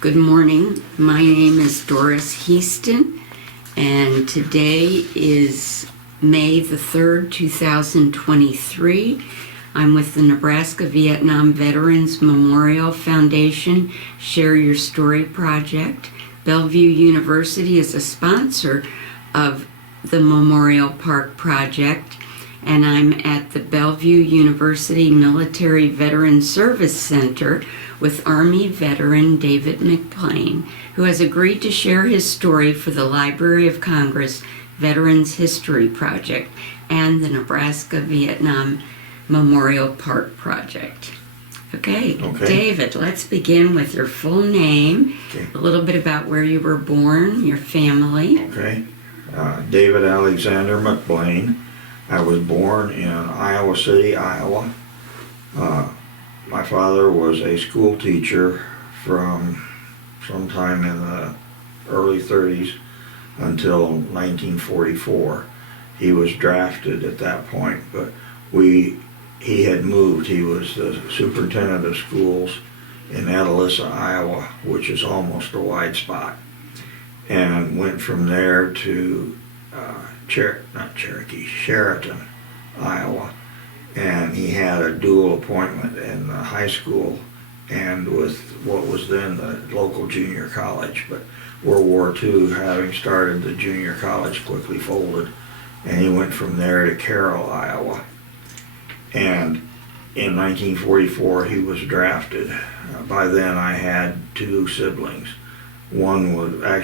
Good morning. My name is Doris Heaston, and today is May the 3rd, 2023. I'm with the Nebraska Vietnam Veterans Memorial Foundation Share Your Story project. Bellevue University is a sponsor of the Memorial Park project, and I'm at the Bellevue University Military Veteran Service Center with Army veteran David McBlain, who has agreed to share his story for the Library of Congress Veterans History Project and the Nebraska Vietnam Memorial Park project. Okay, David, let's begin with your full name, a little bit about where you were born, your family. Okay, David Alexander McBlain. I was born in Iowa City, Iowa. My father was a school teacher from sometime in the early 30s until 1944. He was drafted at that point, but he had moved. He was the superintendent of schools in Atalissa, Iowa, which is almost a wide spot, and went from there to Sheraton, Iowa. And he had a dual appointment in the high school and with what was then the local junior college. But World War II, having started, the junior college quickly folded, and he went from there to Carroll, Iowa. And in 1944 he was drafted. By then I had two siblings. One I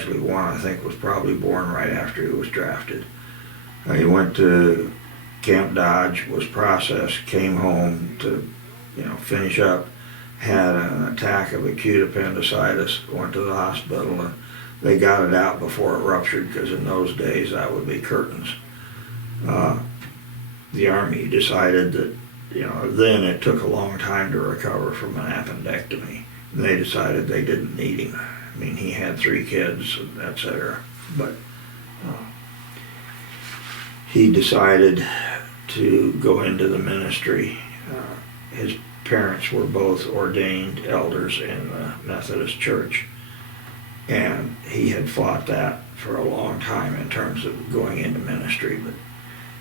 think was probably born right after he was drafted. He went to Camp Dodge, was processed, came home to finish up, had an attack of acute appendicitis, went to the hospital, and they got it out before it ruptured, because in those days that would be curtains. The Army decided that, then it took a long time to recover from an appendectomy, and they decided they didn't need him. I mean, he had 3 kids, etc. But he decided to go into the ministry. His parents were both ordained elders in the Methodist Church, and he had fought that for a long time in terms of going into ministry, but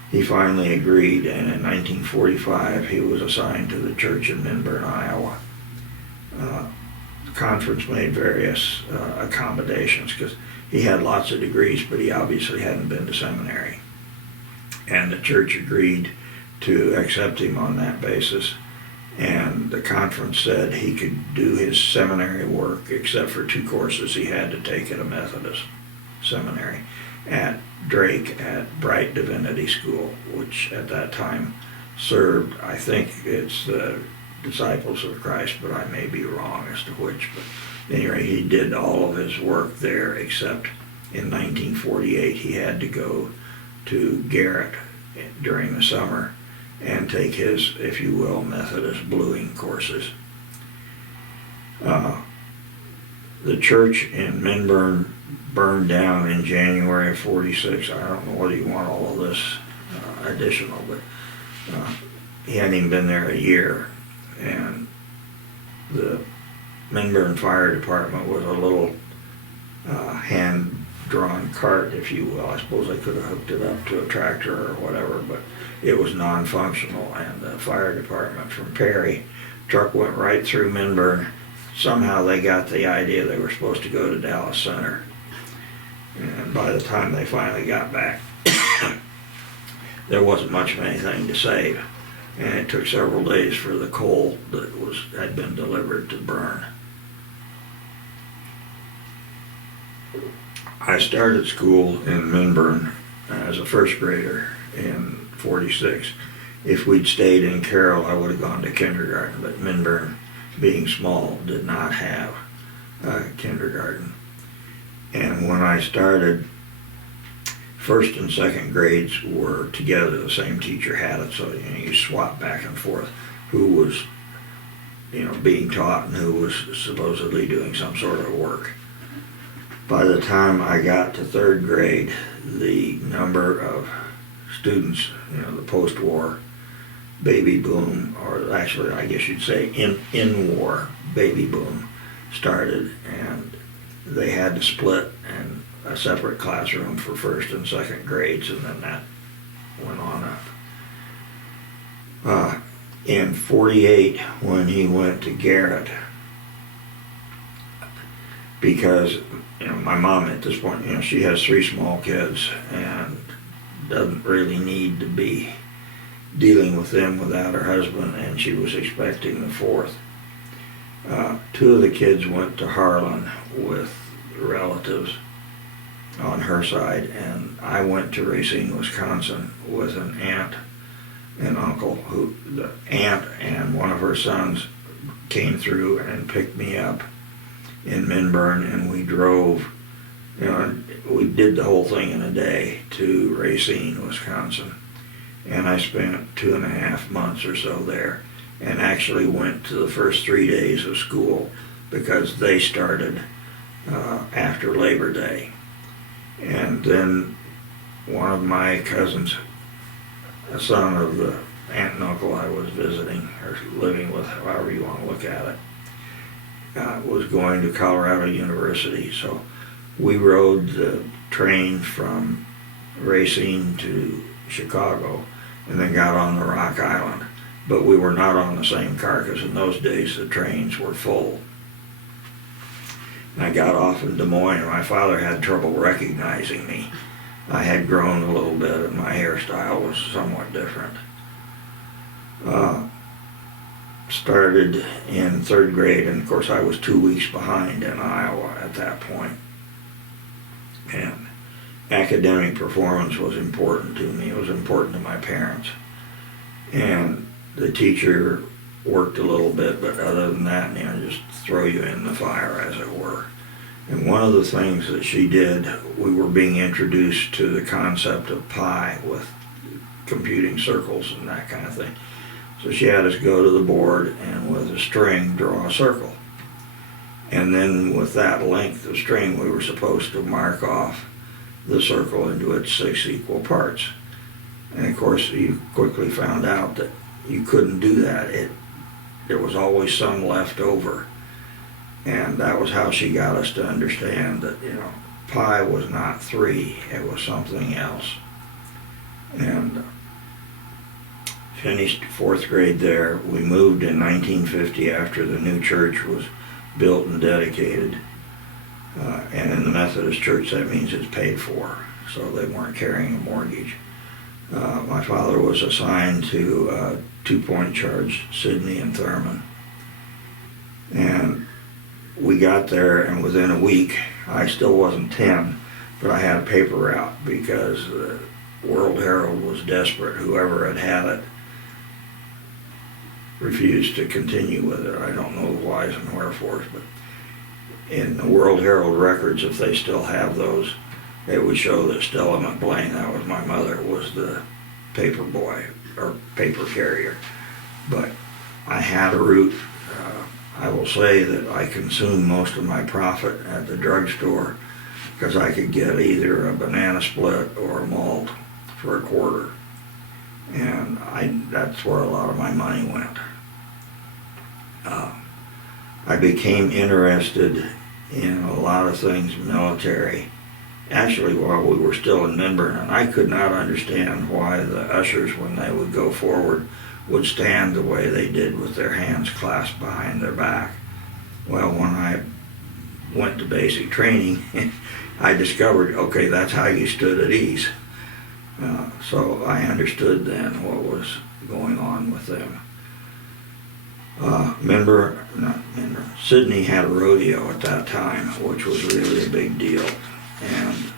he finally agreed, and in 1945 he was assigned to the church in Minburn, Iowa. The conference made various accommodations, because he had lots of degrees, but he obviously hadn't been to seminary. And the church agreed to accept him on that basis. And the conference said he could do his seminary work except for 2 courses he had to take at a Methodist seminary at Drake at Bright Divinity School, which at that time served, I think it's the Disciples of Christ, but I may be wrong as to which. But anyway, he did all of his work there, except in 1948 he had to go to Garrett during the summer and take his, if you will, Methodist bluing courses. The church in Minburn burned down in January of 46. I don't know whether you want all of this additional, but he hadn't even been there a year, and the Minburn Fire Department was a little hand-drawn cart, if you will. I suppose they could have hooked it up to a tractor or whatever, but it was non-functional, and the fire department from Perry, truck went right through Minburn. Somehow they got the idea they were supposed to go to Dallas Center, and by the time they finally got back, there wasn't much of anything to save, and it took several days for the coal that had been delivered to burn. I started school in Minburn as a first grader in 46. If we'd stayed in Carroll, I would have gone to kindergarten, but Minburn, being small, did not have kindergarten. And when I started, first and second grades were together. The same teacher had it, so you swap back and forth who was being taught and who was supposedly doing some sort of work. By the time I got to 3rd grade, the number of students, the post-war baby boom, or actually I guess you'd say in war baby boom, started, and they had to split and a separate classroom for first and second grades, and then that went on up. In 48, when he went to Garrett, because my mom at this point, she has 3 small kids and doesn't really need to be dealing with them without her husband, and she was expecting the 4th. 2 of the kids went to Harlan with relatives on her side, and I went to Racine, Wisconsin with an aunt and uncle. The aunt and one of her sons came through and picked me up in Minburn, and we drove, we did the whole thing in a day to Racine, Wisconsin. And I spent 2.5 months or so there, and actually went to the first 3 days of school because they started after Labor Day. And then one of my cousins, a son of the aunt and uncle I was visiting or living with, however you want to look at it, was going to Colorado University. So we rode the train from Racine to Chicago and then got on the Rock Island. But we were not on the same car because in those days the trains were full. And I got off in Des Moines, and my father had trouble recognizing me. I had grown a little bit and my hairstyle was somewhat different. Started in 3rd grade, and of course I was 2 weeks behind in Iowa at that point. And academic performance was important to me. It was important to my parents. And the teacher worked a little bit, but other than that, just throw you in the fire, as it were. And one of the things that she did, we were being introduced to the concept of pi with computing circles and that kind of thing. So she had us go to the board and with a string draw a circle. And then with that length of string, we were supposed to mark off the circle into its 6 equal parts. And of course, you quickly found out that you couldn't do that. There was always some left over. And that was how she got us to understand that, pi was not 3, it was something else. And finished 4th grade there. We moved in 1950 after the new church was built and dedicated. And in the Methodist church, that means it's paid for, so they weren't carrying a mortgage. My father was assigned to 2-point charge, Sidney and Thurman. And we got there, and within a week, I still wasn't 10, but I had a paper route because the World Herald was desperate. Whoever had it refused to continue with it. I don't know the whys and wherefores, but in the World Herald records, if they still have those, it would show that Stella McBlain, that was my mother, was the paper boy or paper carrier. But I had a route. I will say that I consumed most of my profit at the drugstore because I could get either a banana split or a malt for a quarter. And that's where a lot of my money went. I became interested in a lot of things military, actually while we were still in Minburn, and I could not understand why the ushers, when they would go forward, would stand the way they did with their hands clasped behind their back. Well, when I went to basic training, I discovered, okay, that's how you stood at ease. So I understood then what was going on with them. Sydney had a rodeo at that time, which was really a big deal. And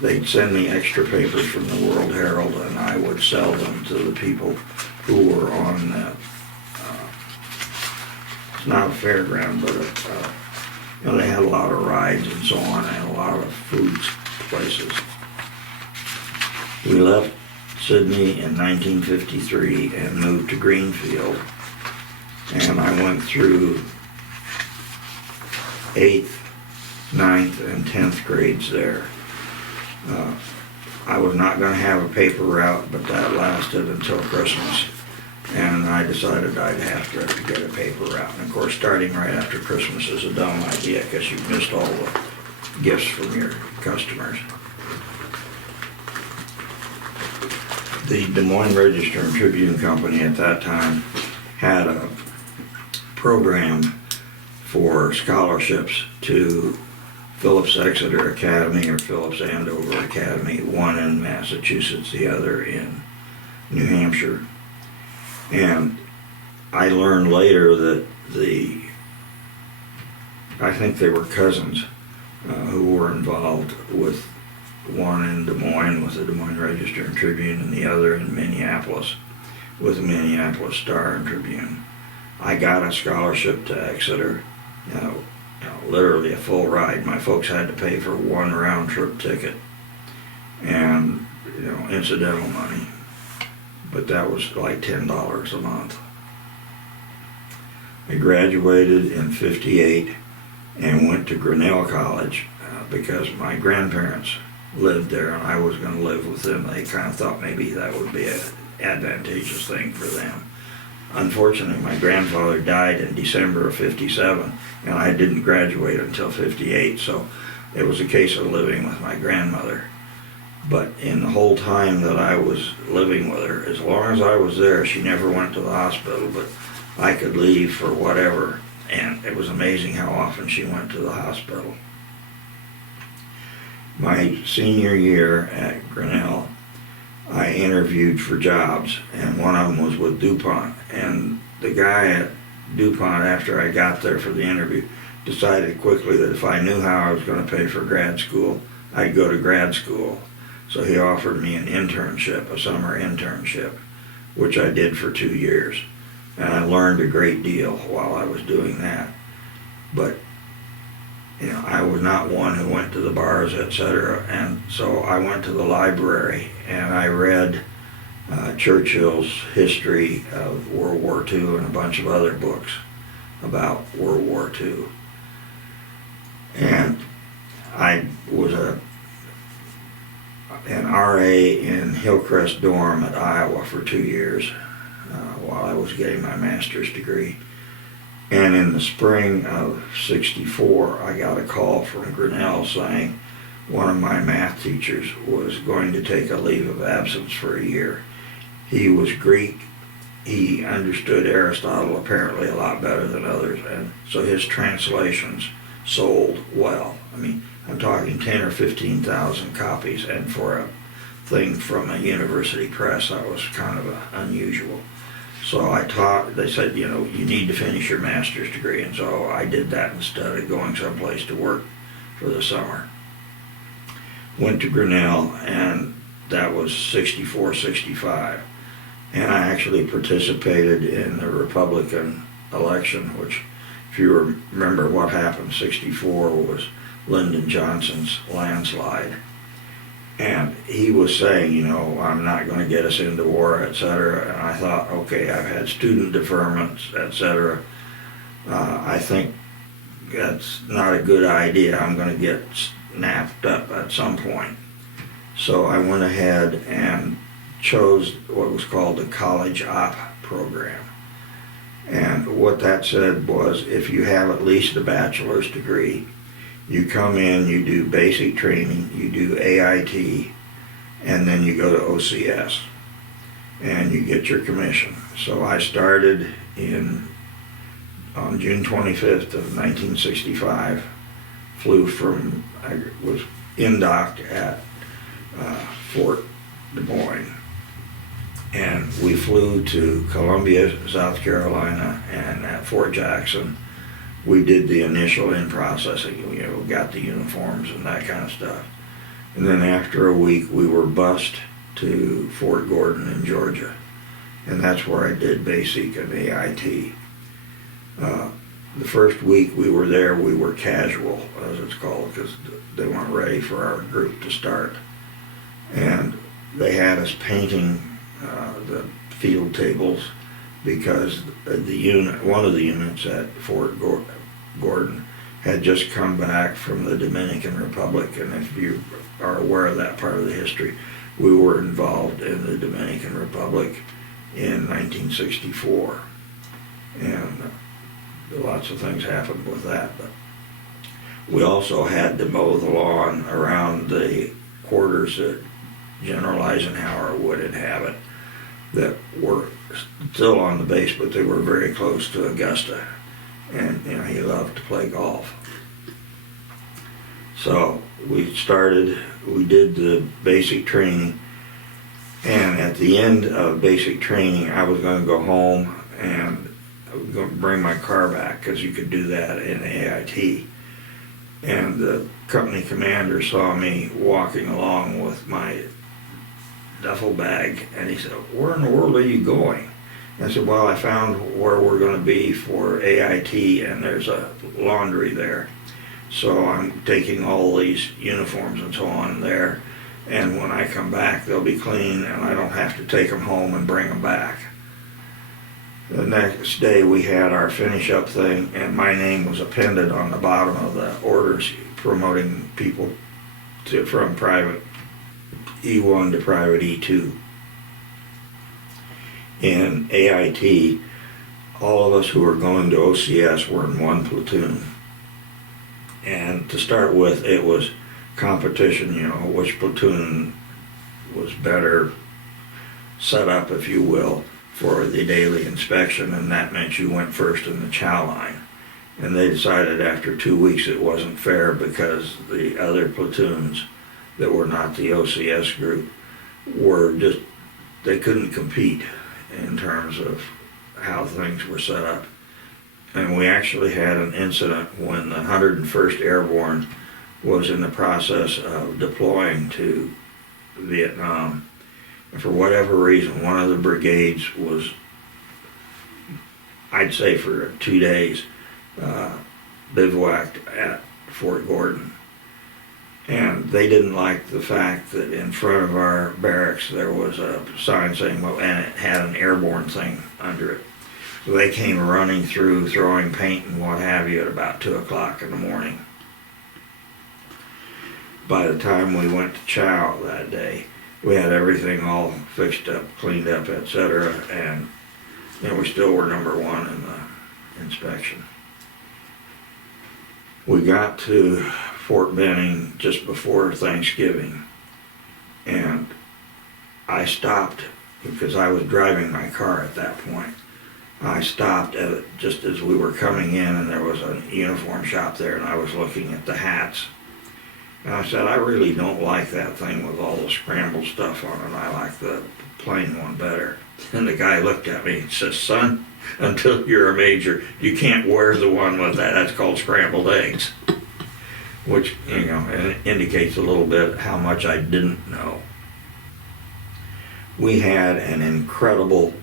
they'd send me extra papers from the World Herald, and I would sell them to the people who were on the, it's not a fairground, but they had a lot of rides and so on, and a lot of food places. We left Sydney in 1953 and moved to Greenfield, and I went through 8th, 9th, and 10th grades there. I was not going to have a paper route, but that lasted until Christmas. And I decided I'd have to get a paper route. And of course, starting right after Christmas is a dumb idea because you've missed all the gifts from your customers. The Des Moines Register and Tribune Company at that time had a program for scholarships to Phillips Exeter Academy or Phillips Andover Academy, one in Massachusetts, the other in New Hampshire. And I learned later that I think they were cousins who were involved with one in Des Moines with the Des Moines Register and Tribune and the other in Minneapolis with the Minneapolis Star and Tribune. I got a scholarship to Exeter, literally a full ride. My folks had to pay for one round trip ticket and incidental money, but that was like $10 a month. I graduated in '58 and went to Grinnell College because my grandparents lived there and I was going to live with them. They kind of thought maybe that would be an advantageous thing for them. Unfortunately, my grandfather died in December of '57 and I didn't graduate until '58, so it was a case of living with my grandmother. But in the whole time that I was living with her, as long as I was there, she never went to the hospital, but I could leave for whatever, and it was amazing how often she went to the hospital. My senior year at Grinnell, I interviewed for jobs, and one of them was with DuPont, and the guy at DuPont, after I got there for the interview, decided quickly that if I knew how I was going to pay for grad school, I'd go to grad school. So he offered me an internship, a summer internship, which I did for 2 years. And I learned a great deal while I was doing that. But, I was not one who went to the bars, etc. And so I went to the library and I read Churchill's history of World War II and a bunch of other books about World War II. And I was an RA in Hillcrest Dorm at Iowa for 2 years while I was getting my master's degree. And in the spring of '64, I got a call from Grinnell saying one of my math teachers was going to take a leave of absence for a year. He was Greek. He understood Aristotle apparently a lot better than others, and so his translations sold well. I mean, I'm talking 10 or 15,000 copies, and for a thing from a university press, that was kind of unusual. So I taught, they said, you need to finish your master's degree, and so I did that instead of going someplace to work for the summer. Went to Grinnell, and that was '64, '65. And I actually participated in the Republican election, which, if you remember what happened, '64 was Lyndon Johnson's landslide. And he was saying, I'm not going to get us into war, etc. And I thought, okay, I've had student deferments, etc. I think that's not a good idea. I'm going to get snapped up at some point. So I went ahead and chose what was called the College Op program. And what that said was, if you have at least a bachelor's degree, you come in, you do basic training, you do AIT, and then you go to OCS, and you get your commission. So I started on June 25th of 1965, I was in dock at Fort Des Moines, and we flew to Columbia, South Carolina, and at Fort Jackson, we did the initial in-processing, got the uniforms and that kind of stuff. And then after a week, we were bused to Fort Gordon in Georgia. And that's where I did basic and AIT. The first week we were there, we were casual, as it's called, because they weren't ready for our group to start. And they had us painting the field tables, because one of the units at Fort Gordon had just come back from the Dominican Republic, and if you are aware of that part of the history, we were involved in the Dominican Republic in 1964. And lots of things happened with that. But we also had to mow the lawn around the quarters that General Eisenhower would inhabit that were still on the base, but they were very close to Augusta. And he loved to play golf. So we did the basic training, and at the end of basic training I was going to go home and I was going to bring my car back, because you could do that in AIT. And the company commander saw me walking along with my duffel bag, and he said, "Where in the world are you going?" And I said, "Well, I found where we're going to be for AIT, and there's a laundry there. So I'm taking all these uniforms and so on there, and when I come back they'll be clean and I don't have to take them home and bring them back." The next day we had our finish up thing, and my name was appended on the bottom of the orders promoting people from private E1 to private E2. In AIT, all of us who were going to OCS were in one platoon. And to start with, it was competition, which platoon was better set up, if you will, for the daily inspection, and that meant you went first in the chow line. And they decided after 2 weeks it wasn't fair, because the other platoons that were not the OCS group they couldn't compete in terms of how things were set up. And we actually had an incident when the 101st Airborne was in the process of deploying to Vietnam. And for whatever reason, one of the brigades was, I'd say for 2 days, bivouacked at Fort Gordon. And they didn't like the fact that in front of our barracks there was a sign saying, and it had an airborne thing under it. So they came running through, throwing paint and what have you, at about 2 o'clock in the morning. By the time we went to chow that day, we had everything all fixed up, cleaned up, etc. And we still were number one in the inspection. We got to Fort Benning just before Thanksgiving, and I stopped, because I was driving my car at that point. I stopped just as we were coming in, and there was a uniform shop there, and I was looking at the hats. And I said, "I really don't like that thing with all the scrambled stuff on it. I like the plain one better." And the guy looked at me and says, "Son, until you're a major, you can't wear the one with that. That's called scrambled eggs." Which, indicates a little bit how much I didn't know. We had an incredible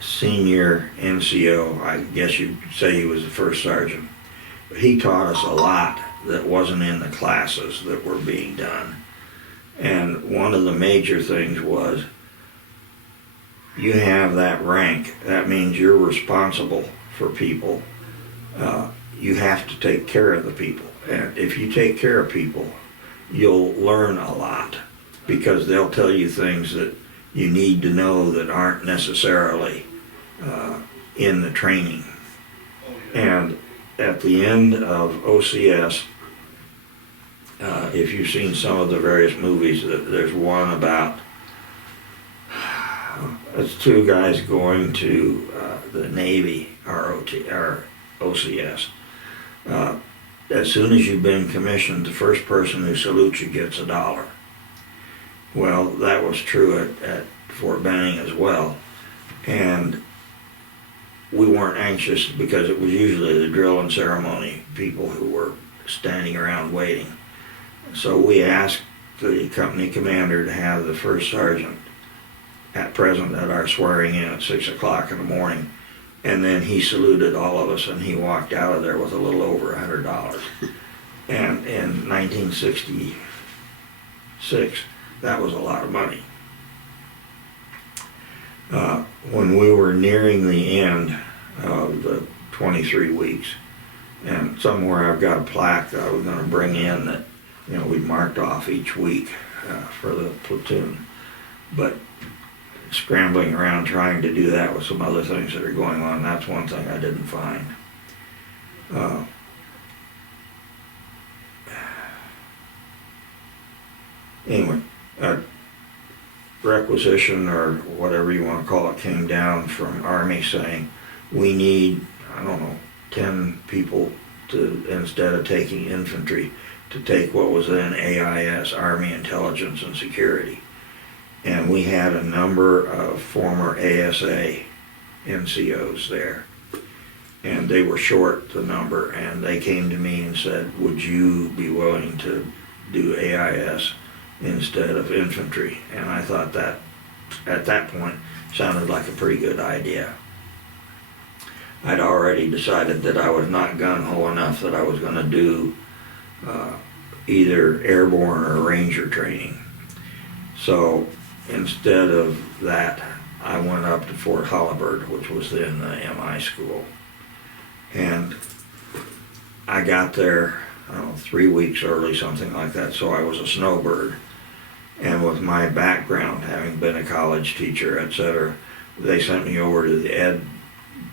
senior NCO. I guess you'd say he was the first sergeant. But he taught us a lot that wasn't in the classes that were being done. And one of the major things was, you have that rank, that means you're responsible for people. You have to take care of the people. And if you take care of people, you'll learn a lot, because they'll tell you things that you need to know that aren't necessarily in the training. And at the end of OCS, if you've seen some of the various movies, there's one about it's 2 guys going to the Navy, our OCS. As soon as you've been commissioned, the first person who salutes you gets $1. Well, that was true at Fort Benning as well. And we weren't anxious, because it was usually the drill and ceremony people who were standing around waiting. So we asked the company commander to have the first sergeant present at our swearing in at 6 o'clock in the morning. And then he saluted all of us, and he walked out of there with a little over $100. And in 1966, that was a lot of money. When we were nearing the end of the 23 weeks, and somewhere I've got a plaque that I was going to bring in that, we marked off each week for the platoon. But scrambling around trying to do that with some other things that are going on. That's one thing I didn't find. Anyway, a requisition or whatever you want to call it came down from Army saying we need, I don't know, 10 people to, instead of taking infantry, to take what was then AIS, Army Intelligence and Security. And we had a number of former ASA NCOs there. And they were short the number, and they came to me and said, would you be willing to do AIS instead of infantry? And I thought that, at that point, sounded like a pretty good idea. I'd already decided that I was not gung-ho enough that I was going to do either airborne or ranger training. So instead of that, I went up to Fort Holabird, which was then the MI school. And I got there, I don't know, 3 weeks early, something like that, so I was a snowbird. And with my background, having been a college teacher, etc., they sent me over to the ed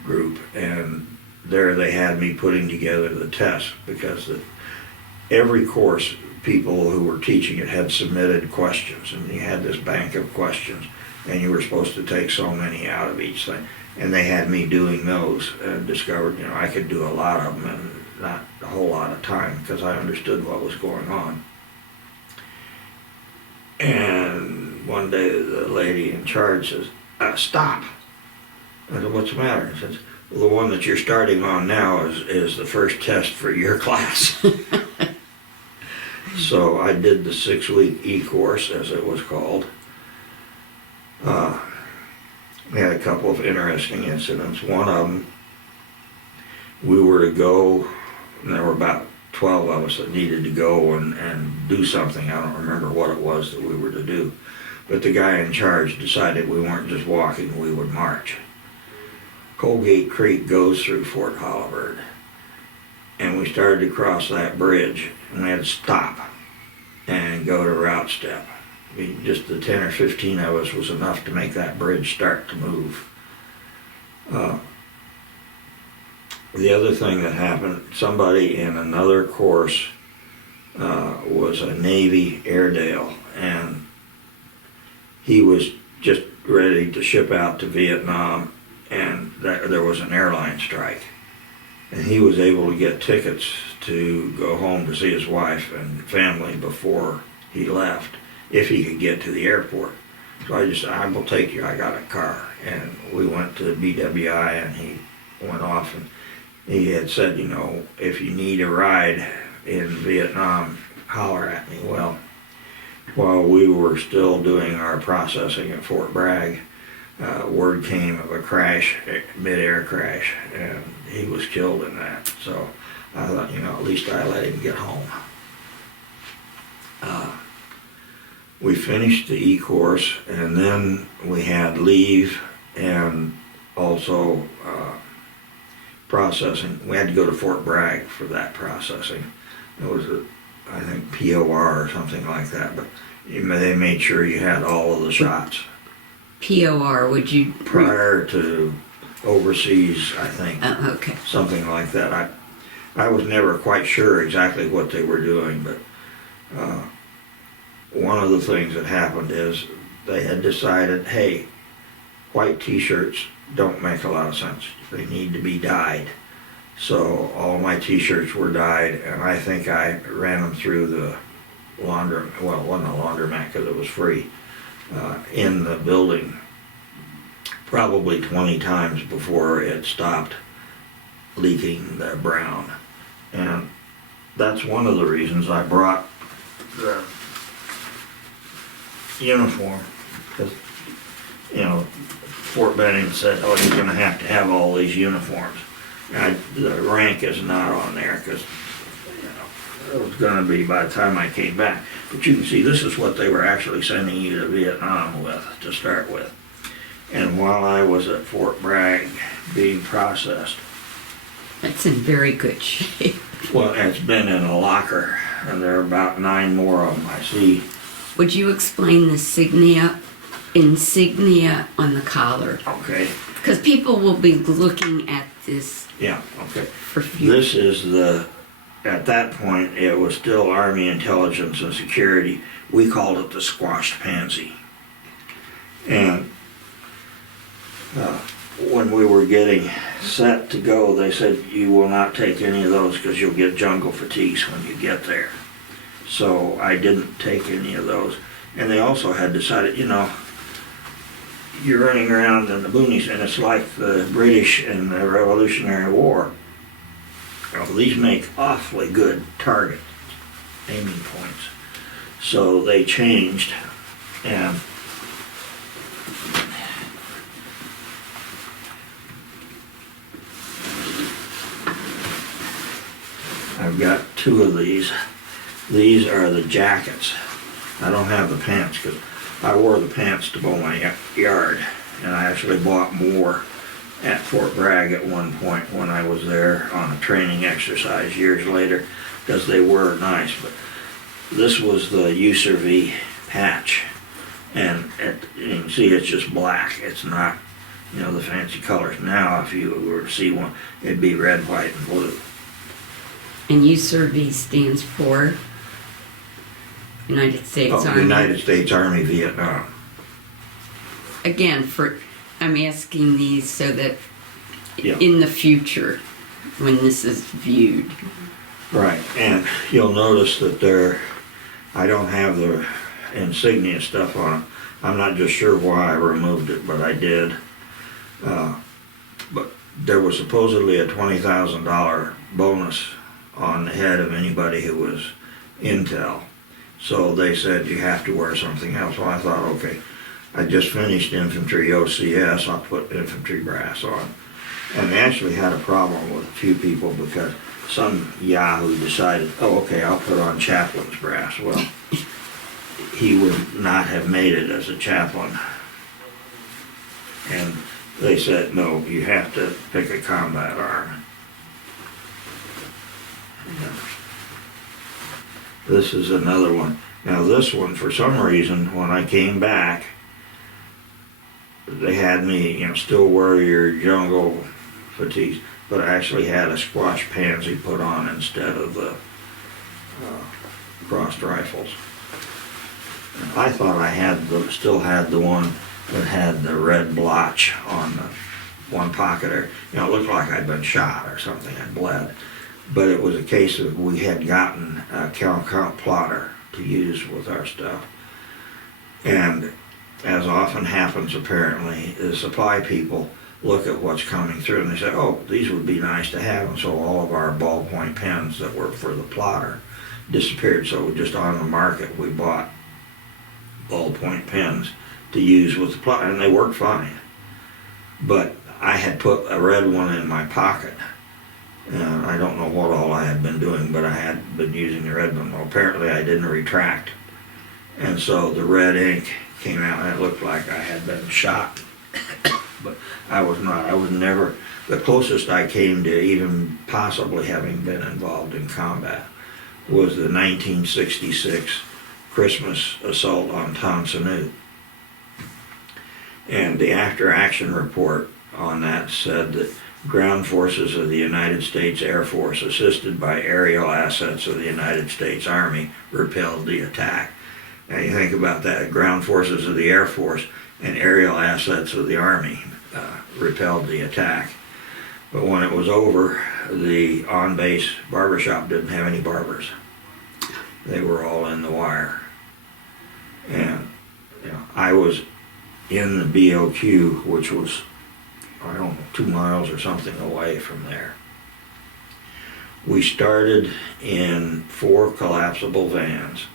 group, and there they had me putting together the test, because every course, people who were teaching it had submitted questions, and you had this bank of questions, and you were supposed to take so many out of each thing. And they had me doing those, and discovered, you know, I could do a lot of them in not a whole lot of time, because I understood what was going on. And one day the lady in charge says, stop. I said, what's the matter? She says, well, the one that you're starting on now is the first test for your class. So I did the 6-week E-course, as it was called. We had a couple of interesting incidents. One of them, we were to go, and there were about 12 of us that needed to go and do something. I don't remember what it was that we were to do. But the guy in charge decided we weren't just walking, we would march. Colgate Creek goes through Fort Holabird. And we started to cross that bridge, and we had to stop and go to route step. I mean, just the 10 or 15 of us was enough to make that bridge start to move. The other thing that happened, somebody in another course was a Navy Airedale, and he was just ready to ship out to Vietnam, and there was an airline strike. And he was able to get tickets to go home to see his wife and family before he left, if he could get to the airport. So I just said, I will take you, I got a car. And we went to BWI, and he went off, and he had said, you know, if you need a ride in Vietnam, holler at me. Well, while we were still doing our processing at Fort Bragg, word came of a crash, mid-air crash, and he was killed in that. So I thought, you know, at least I let him get home. We finished the E-course, and then we had leave and also processing. We had to go to Fort Bragg for that processing. It was, I think, POR or something like that, but they made sure you had all of the shots. POR, would you... Prior to overseas, I think. Okay. Something like that. I was never quite sure exactly what they were doing, but one of the things that happened is they had decided, hey, white t-shirts don't make a lot of sense. They need to be dyed. So all my t-shirts were dyed, and I think I ran them through the laundromat, well, it wasn't a laundromat because it was free, in the building probably 20 times before it stopped leaking the brown. And that's one of the reasons I brought the uniform, because, you know, Fort Benning said, oh, you're going to have all these uniforms. The rank is not on there, because, you know, it was going to be by the time I came back. But you can see this is what they were actually sending you to Vietnam with, to start with. And while I was at Fort Bragg being processed... That's in very good shape. Well, it's been in a locker, and there are about 9 more of them I see. Would you explain the signia? insignia on the collar. Okay, Because people will be looking at this yeah, okay. for future. This is at that point, it was still Army Intelligence and Security. We called it the squashed pansy. And when we were getting set to go, they said, you will not take any of those because you'll get jungle fatigue when you get there. So I didn't take any of those. And they also had decided, you're running around in the boonies and it's like the British in the Revolutionary War. Well, these make awfully good target aiming points. So they changed, and I've got two of these. These are the jackets. I don't have the pants because I wore the pants to mow my yard, and I actually bought more at Fort Bragg at one point when I was there on a training exercise years later, because they were nice. But this was the USRV patch, and you can see it's just black. It's not, the fancy colors. Now, if you were to see one, it'd be red, white, and blue. And USRV stands for United States Army. United States Army Vietnam. Again, I'm asking these so that Yeah. in the future, when this is viewed. Right, and you'll notice that I don't have the insignia stuff on it. I'm not just sure why I removed it, but I did. But there was supposedly a $20,000 bonus on the head of anybody who was intel. So they said you have to wear something else. Well, I thought, okay, I just finished infantry OCS, I'll put infantry brass on. And they actually had a problem with a few people because some yahoo decided, oh, okay, I'll put on chaplain's brass. Well, he would not have made it as a chaplain. And they said, no, you have to pick a combat arm. This is another one. Now this one, for some reason, when I came back, they had me, still wear your jungle fatigues, but I actually had a squash pansy put on instead of the crossed rifles. I thought I still had the one that had the red blotch on the one pocket there. It looked like I'd been shot or something, I bled. But it was a case of we had gotten a count plotter to use with our stuff. And as often happens apparently, the supply people look at what's coming through and they say, oh, these would be nice to have. And so all of our ballpoint pens that were for the plotter disappeared. So just on the market we bought ballpoint pens to use with the plotter, and they worked fine. But I had put a red one in my pocket. I don't know what all I had been doing, but I had been using the red one. Well, apparently I didn't retract. And so the red ink came out and it looked like I had been shot. But I was not. I was never, the closest I came to even possibly having been involved in combat was the 1966 Christmas assault on Tonsonu. And the after-action report on that said that ground forces of the United States Air Force, assisted by aerial assets of the United States Army, repelled the attack. Now you think about that, ground forces of the Air Force and aerial assets of the Army repelled the attack. But when it was over, the on-base barbershop didn't have any barbers. They were all in the wire. And I was in the BOQ, which was, I don't know, 2 miles or something away from there. We started in 4 collapsible vans,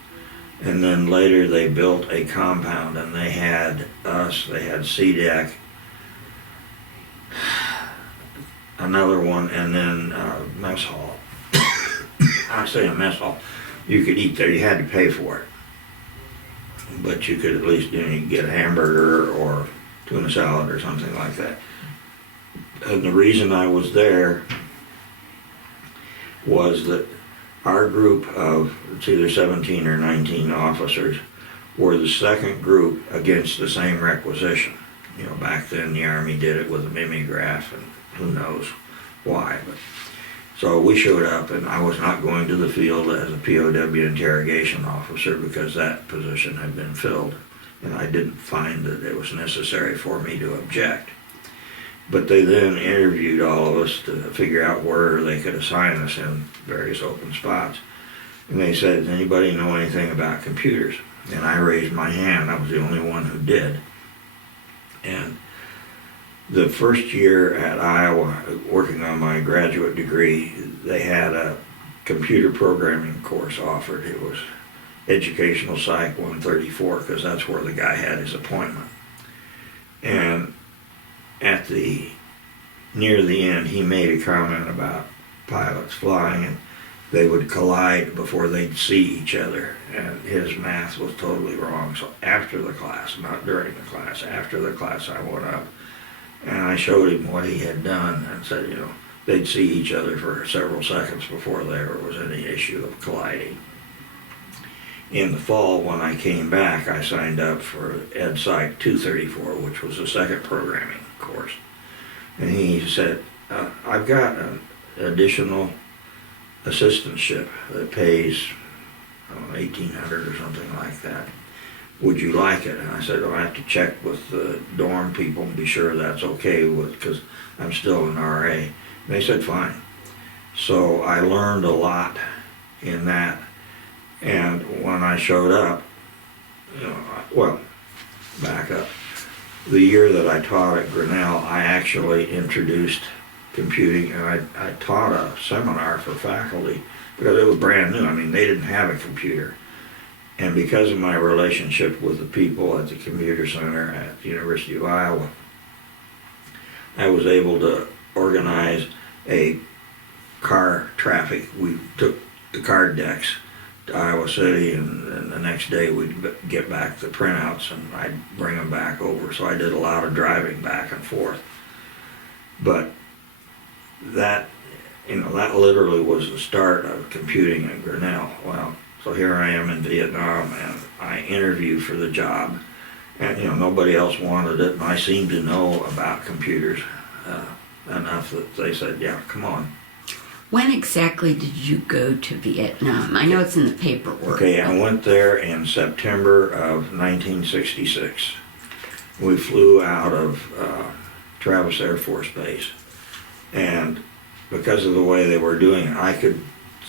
and then later they built a compound, and they had us, they had CDEC, another one, and then mess hall. I say a mess hall. You could eat there, you had to pay for it. But you could at least get a hamburger or tuna salad or something like that. And the reason I was there was that our group of, it's either 17 or 19 officers, were the second group against the same requisition. You know, back then the Army did it with a mimeograph, and who knows why. But so we showed up, and I was not going to the field as a POW interrogation officer because that position had been filled, and I didn't find that it was necessary for me to object. But they then interviewed all of us to figure out where they could assign us in various open spots. And they said, does anybody know anything about computers? And I raised my hand. I was the only one who did. And the first year at Iowa, working on my graduate degree, they had a computer programming course offered. It was Educational Psych 134, because that's where the guy had his appointment. And at near the end, he made a comment about pilots flying, and they would collide before they'd see each other, and his math was totally wrong. So after the class, not during the class, after the class, I went up and I showed him what he had done and said, you know, they'd see each other for several seconds before there was any issue of colliding. In the fall, when I came back, I signed up for Ed Psych 234, which was a second programming course. And he said, I've got an additional assistantship that pays $1,800 or something like that. Would you like it? And I said, I have to check with the dorm people and be sure that's okay with, because I'm still an RA. And they said, fine. So I learned a lot in that. And when I showed up, you know, well, back up. The year that I taught at Grinnell, I actually introduced computing, and I taught a seminar for faculty because it was brand new. I mean, they didn't have a computer. And because of my relationship with the people at the computer center at the University of Iowa, I was able to organize a car traffic. We took the card decks to Iowa City, and the next day we'd get back the printouts and I'd bring them back over. So I did a lot of driving back and forth. But that, you know, that literally was the start of computing at Grinnell. Well, so here I am in Vietnam, and I interviewed for the job, and you know, nobody else wanted it, and I seemed to know about computers enough that they said, yeah, come on. When exactly did you go to Vietnam? I know it's in the paperwork. Okay, I went there in September of 1966. We flew out of Travis Air Force Base, and because of the way they were doing it, I could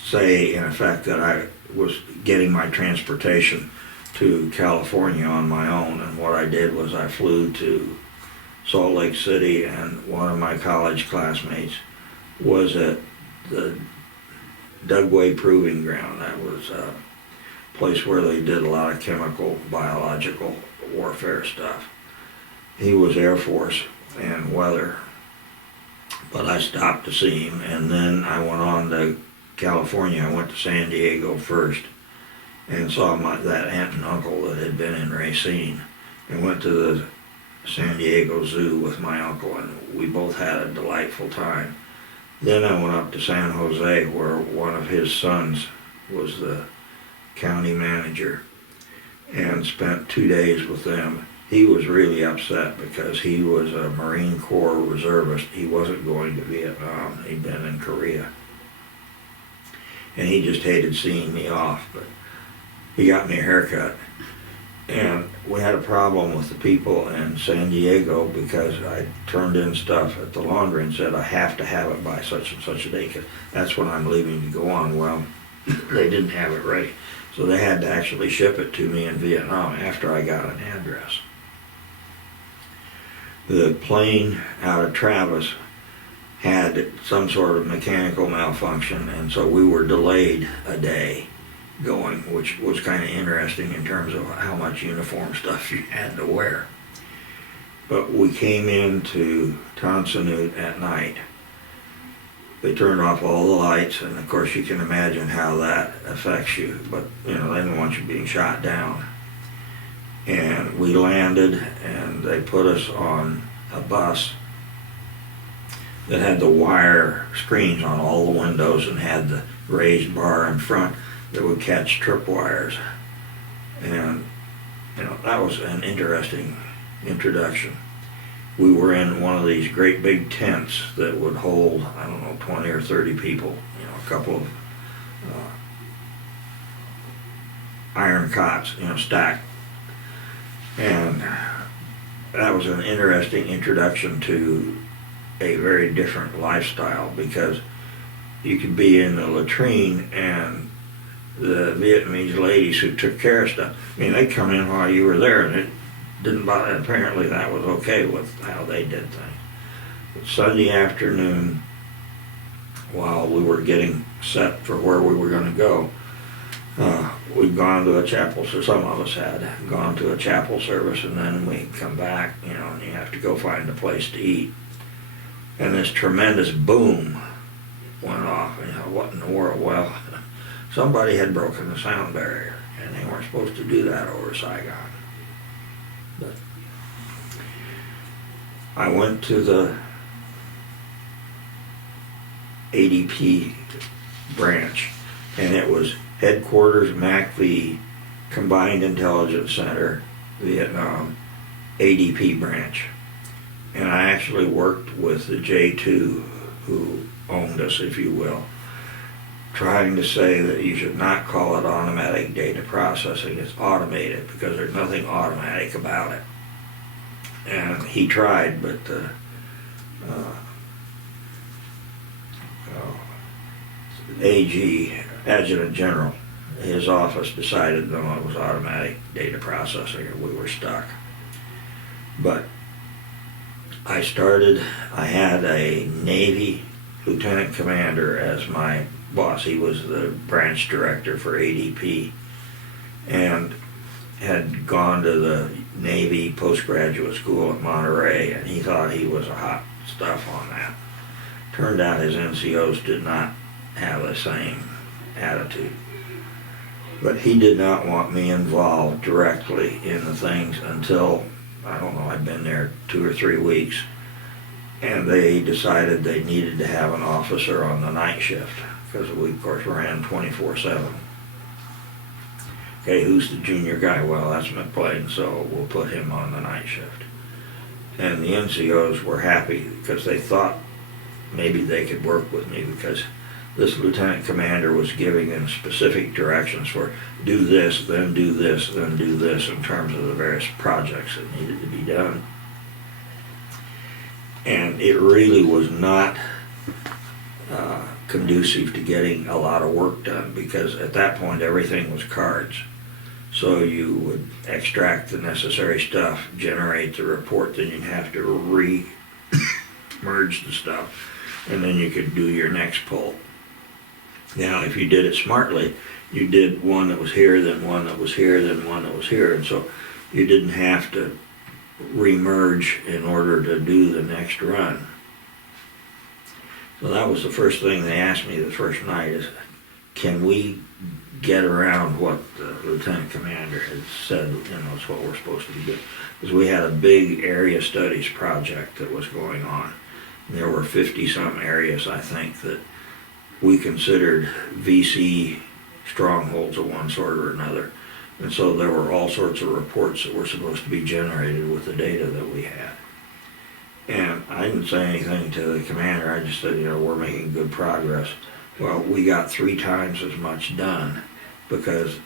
say in effect that I was getting my transportation to California on my own, and what I did was I flew to Salt Lake City, and one of my college classmates was at the Dugway Proving Ground. That was a place where they did a lot of chemical, biological warfare stuff. He was Air Force and weather, but I stopped to see him, and then I went on to California. I went to San Diego first and saw that aunt and uncle that had been in Racine, and went to the San Diego Zoo with my uncle, and we both had a delightful time. Then I went up to San Jose, where one of his sons was the county manager, and spent 2 days with them. He was really upset because he was a Marine Corps reservist. He wasn't going to Vietnam. He'd been in Korea. And he just hated seeing me off, but he got me a haircut. And we had a problem with the people in San Diego because I turned in stuff at the laundry and said I have to have it by such and such a day because that's when I'm leaving to go on. Well, they didn't have it ready. So they had to actually ship it to me in Vietnam after I got an address. The plane out of Travis had some sort of mechanical malfunction, and so we were delayed a day going, which was kind of interesting in terms of how much uniform stuff you had to wear. But we came into Tan Son Nhut at night. They turned off all the lights, and of course you can imagine how that affects you, but you know, they didn't want you being shot down. And we landed, and they put us on a bus that had the wire screens on all the windows and had the raised bar in front that would catch tripwires. And that was an interesting introduction. We were in one of these great big tents that would hold, 20 or 30 people, a couple of iron cots, stacked. And that was an interesting introduction to a very different lifestyle, because you could be in the latrine and the Vietnamese ladies who took care of stuff, they'd come in while you were there, and it didn't bother. Apparently that was okay with how they did things. But Sunday afternoon, while we were getting set for where we were going to go, we'd gone to a chapel, so some of us had gone to a chapel service, and then we'd come back, and you have to go find a place to eat. And this tremendous boom went off, what in the world? Well, somebody had broken the sound barrier, and they weren't supposed to do that over Saigon. But I went to the ADP branch, and it was headquarters MACV, Combined Intelligence Center, Vietnam, ADP branch. And I actually worked with the J2 who owned us, if you will, trying to say that you should not call it automatic data processing, it's automated, because there's nothing automatic about it. And he tried, but AG, Adjutant General, his office decided no, it was automatic data processing, and we were stuck. But I had a Navy lieutenant commander as my boss. He was the branch director for ADP and had gone to the Navy postgraduate school at Monterey, and he thought he was a hot stuff on that. Turned out his NCOs did not have the same attitude. But he did not want me involved directly in the things until, I'd been there 2 or 3 weeks, and they decided they needed to have an officer on the night shift, because we, of course, ran 24/7. Okay, who's the junior guy? Well, that's McBlain, so we'll put him on the night shift. And the NCOs were happy, because they thought maybe they could work with me, because this lieutenant commander was giving them specific directions for do this, then do this, then do this, in terms of the various projects that needed to be done. And it really was not conducive to getting a lot of work done, because at that point everything was cards. So you would extract the necessary stuff, generate the report, then you'd have to re-merge the stuff, and then you could do your next pull. Now, if you did it smartly, you did one that was here, then one that was here, then one that was here, and so you didn't have to re-merge in order to do the next run. So that was the first thing they asked me the first night is, can we get around what the lieutenant commander had said, is what we're supposed to be doing? Because we had a big area studies project that was going on. And there were 50-some areas, I think, that we considered VC strongholds of one sort or another. And so there were all sorts of reports that were supposed to be generated with the data that we had. And I didn't say anything to the commander, I just said, we're making good progress. Well, we got 3 times as much done, because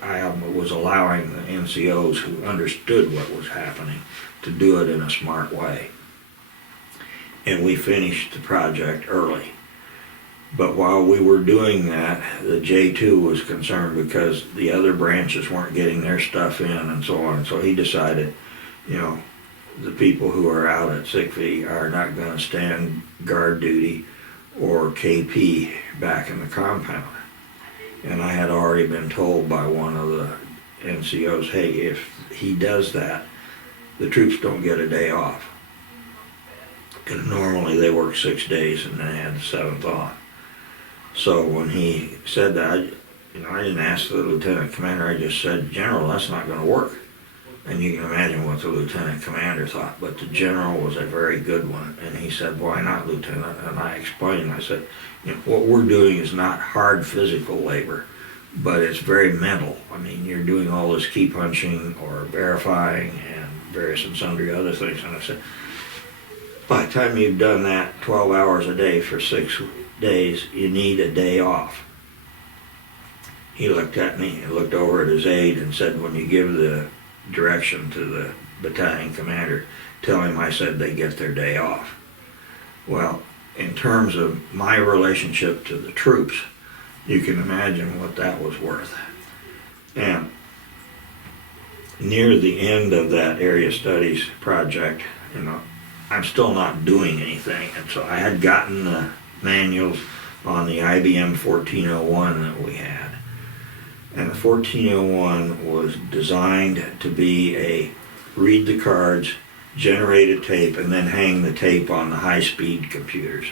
I was allowing the NCOs who understood what was happening to do it in a smart way. And we finished the project early. But while we were doing that, the J2 was concerned because the other branches weren't getting their stuff in and so on. So he decided, the people who are out at SICV are not going to stand guard duty or KP back in the compound. And I had already been told by one of the NCOs, hey, if he does that, the troops don't get a day off. Because normally they work 6 days and then they had the 7th off. So when he said that, I didn't ask the lieutenant commander, I just said, General, that's not going to work. And you can imagine what the lieutenant commander thought, but the general was a very good one. And he said, why not, Lieutenant? And I explained, I said, what we're doing is not hard physical labor. but it's very mental. I mean, you're doing all this key punching or verifying and various and sundry other things. And I said, by the time you've done that 12 hours a day for 6 days, you need a day off. He looked at me and looked over at his aide and said, when you give the direction to the battalion commander, tell him I said they get their day off. Well, in terms of my relationship to the troops, you can imagine what that was worth. And near the end of that area studies project, I'm still not doing anything. And so I had gotten the manuals on the IBM 1401 that we had. And the 1401 was designed to be a read the cards, generate a tape, and then hang the tape on the high-speed computers.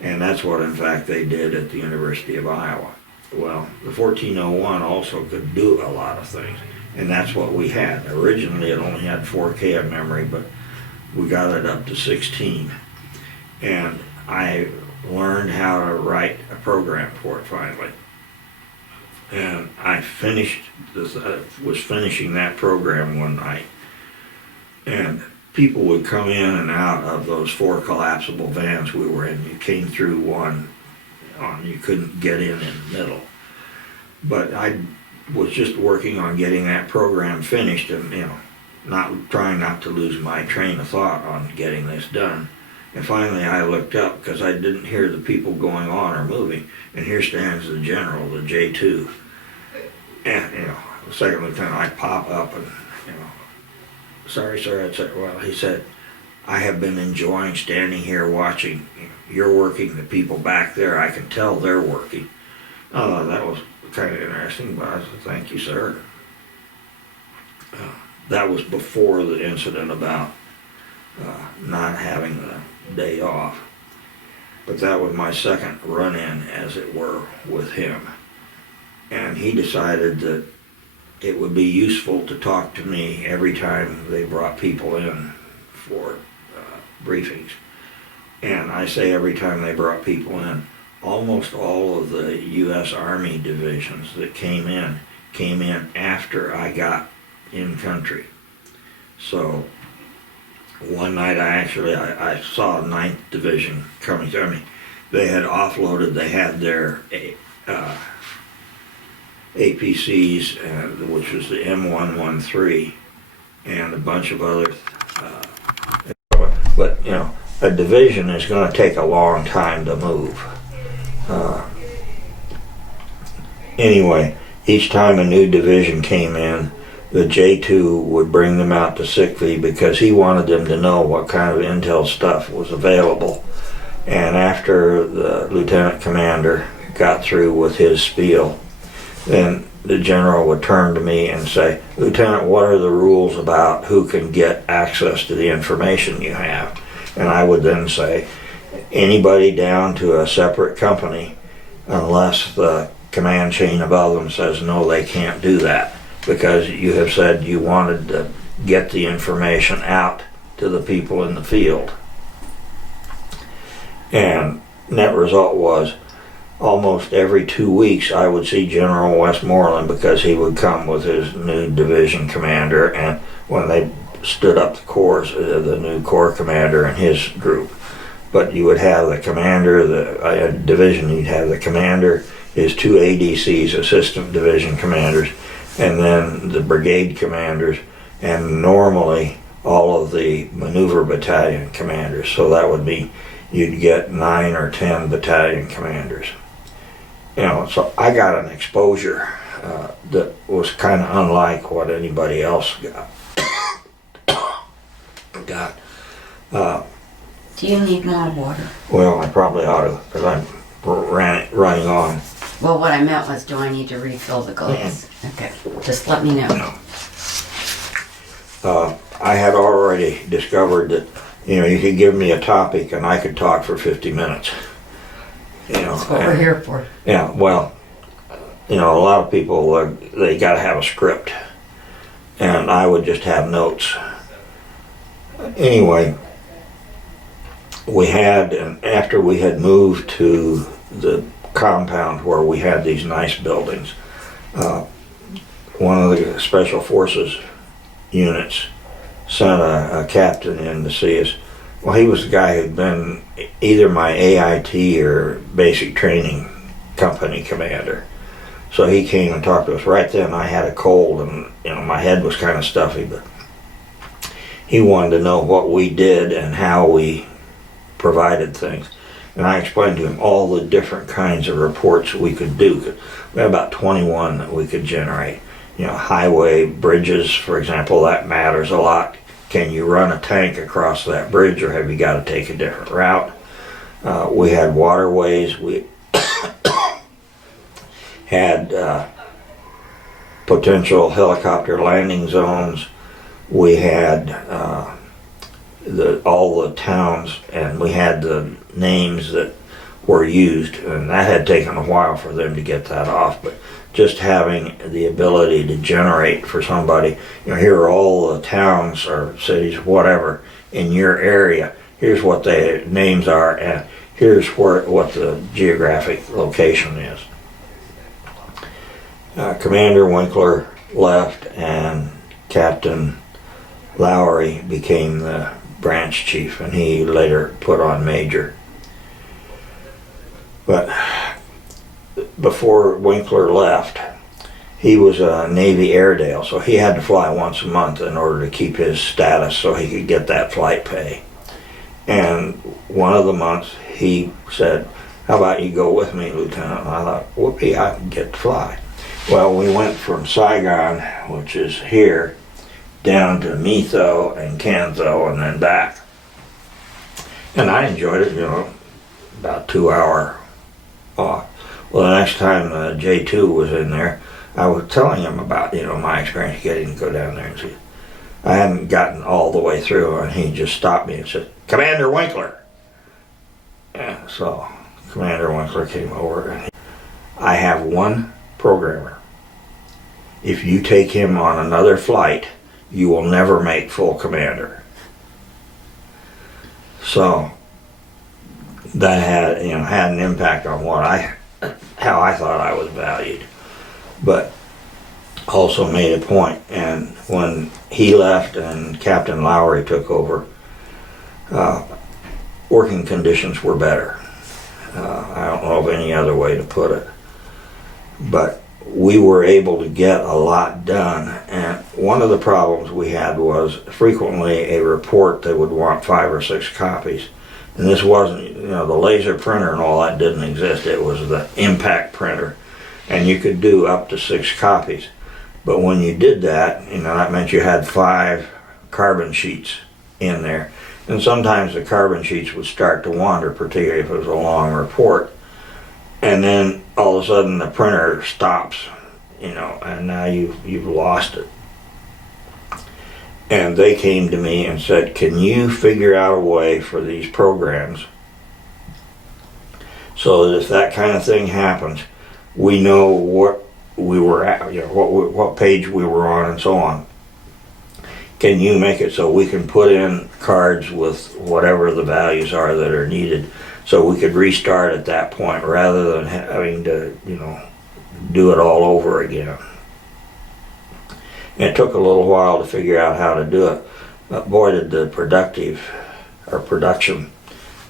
And that's what, in fact, they did at the University of Iowa. Well, the 1401 also could do a lot of things, and that's what we had. Originally, it only had 4K of memory, but we got it up to 16. And I learned how to write a program for it finally. And I was finishing that program one night, and people would come in and out of those 4 collapsible vans we were in. You came through one, you couldn't get in the middle. But I was just working on getting that program finished, and trying not to lose my train of thought on getting this done. And finally I looked up because I didn't hear the people going on or moving, and here stands the general, the J2. And, the second lieutenant, I pop up and, sorry, sir, I said, well, he said, I have been enjoying standing here watching. You're working, the people back there, I can tell they're working. Oh, that was kind of interesting, but I said, thank you, sir. That was before the incident about not having the day off. But that was my second run-in, as it were, with him. And he decided that it would be useful to talk to me every time they brought people in for briefings. And I say every time they brought people in, almost all of the U.S. Army divisions that came in after I got in country. So one night I saw 9th Division coming to me. They had offloaded, they had their APCs, which was the M113, and a bunch of other, but a division is going to take a long time to move. Anyway, each time a new division came in, the J2 would bring them out to sick leave because he wanted them to know what kind of intel stuff was available. And after the lieutenant commander got through with his spiel, then the general would turn to me and say, Lieutenant, what are the rules about who can get access to the information you have? And I would then say, anybody down to a separate company, unless the command chain above them says, no, they can't do that, because you have said you wanted to get the information out to the people in the field. And net result was, almost every 2 weeks I would see General Westmoreland, because he would come with his new division commander, and when they stood up the corps, the new corps commander and his group. But you would have the commander, the division, you'd have the commander, his 2 ADCs, assistant division commanders, and then the brigade commanders, and normally all of the maneuver battalion commanders. So that would be, you'd get 9 or 10 battalion commanders. So I got an exposure that was kind of unlike what anybody else got. Do you need more water? Well, I probably ought to, because I'm running on. Well, what I meant was, do I need to refill the glass? Okay, just let me know. I had already discovered that, you could give me a topic and I could talk for 50 minutes. That's what we're here for. Yeah, well, a lot of people, they got to have a script. And I would just have notes. Anyway, and after we had moved to the compound where we had these nice buildings, one of the special forces units sent a captain in to see us. Well, he was the guy who'd been either my AIT or basic training company commander. So he came and talked to us. Right then I had a cold and my head was kind of stuffy, but he wanted to know what we did and how we provided things. And I explained to him all the different kinds of reports we could do. We had about 21 that we could generate. Highway, bridges, for example, that matters a lot. Can you run a tank across that bridge, or have you got to take a different route? We had waterways. We had potential helicopter landing zones. We had all the towns, and we had the names that were used, and that had taken a while for them to get that off. But just having the ability to generate for somebody, here are all the towns or cities, whatever, in your area. Here's what the names are, and here's what the geographic location is. Commander Winkler left, and Captain Lowry became the branch chief, and he later put on major. But before Winkler left, he was a Navy Airedale, so he had to fly once a month in order to keep his status so he could get that flight pay. And one of the months he said, "How about you go with me, Lieutenant?" And I thought, whoopee, I can get to fly. Well, we went from Saigon, which is here, down to Metho and Kanzo and then back. And I enjoyed it, about 2 hour off. Well, the next time J2 was in there, I was telling him about, my experience getting to go down there and see. I hadn't gotten all the way through, and he just stopped me and said, "Commander Winkler." Yeah, so Commander Winkler came over, and I have one programmer. If you take him on another flight, you will never make full commander. So that had an impact on how I thought I was valued, but also made a point. And when he left and Captain Lowry took over, working conditions were better. I don't know of any other way to put it, but we were able to get a lot done. And one of the problems we had was frequently a report they would want 5 or 6 copies. And this wasn't, the laser printer and all that didn't exist. It was the impact printer. And you could do up to 6 copies. But when you did that, that meant you had 5 carbon sheets in there. And sometimes the carbon sheets would start to wander, particularly if it was a long report. And then all of a sudden the printer stops, and now you've lost it. And they came to me and said, "Can you figure out a way for these programs so that if that kind of thing happens, we know what we were at, what page we were on and so on? Can you make it so we can put in cards with whatever the values are that are needed, so we could restart at that point rather than having to, do it all over again?" And it took a little while to figure out how to do it, but boy did the production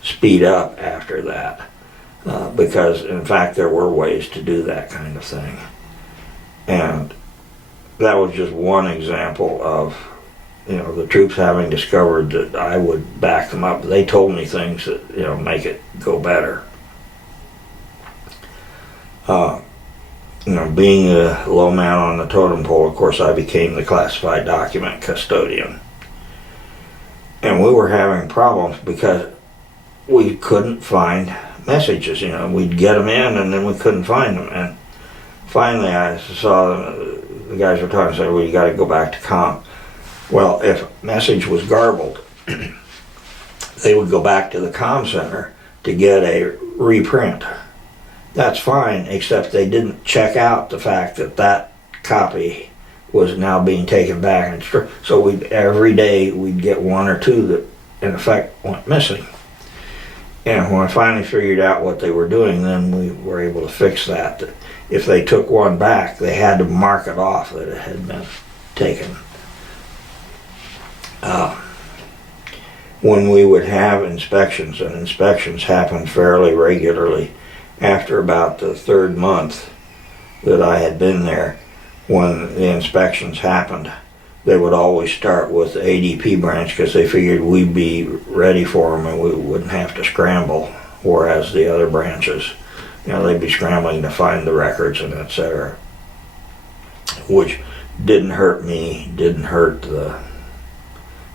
speed up after that, because in fact there were ways to do that kind of thing. And that was just one example of the troops having discovered that I would back them up. They told me things that make it go better. Being a low man on the totem pole, of course, I became the classified document custodian. And we were having problems because we couldn't find messages. We'd get them in and then we couldn't find them. And finally I saw the guys were talking and said, "Well, you got to go back to comm." Well, if a message was garbled, they would go back to the comm center to get a reprint. That's fine, except they didn't check out the fact that copy was now being taken back. And so every day we'd get 1 or 2 that in effect went missing. And when I finally figured out what they were doing, then we were able to fix that. That if they took one back, they had to mark it off that it had been taken. When we would have inspections, and inspections happened fairly regularly, after about the third month that I had been there, when the inspections happened, they would always start with the ADP branch because they figured we'd be ready for them and we wouldn't have to scramble, whereas the other branches, they'd be scrambling to find the records and etc. Which didn't hurt me, didn't hurt the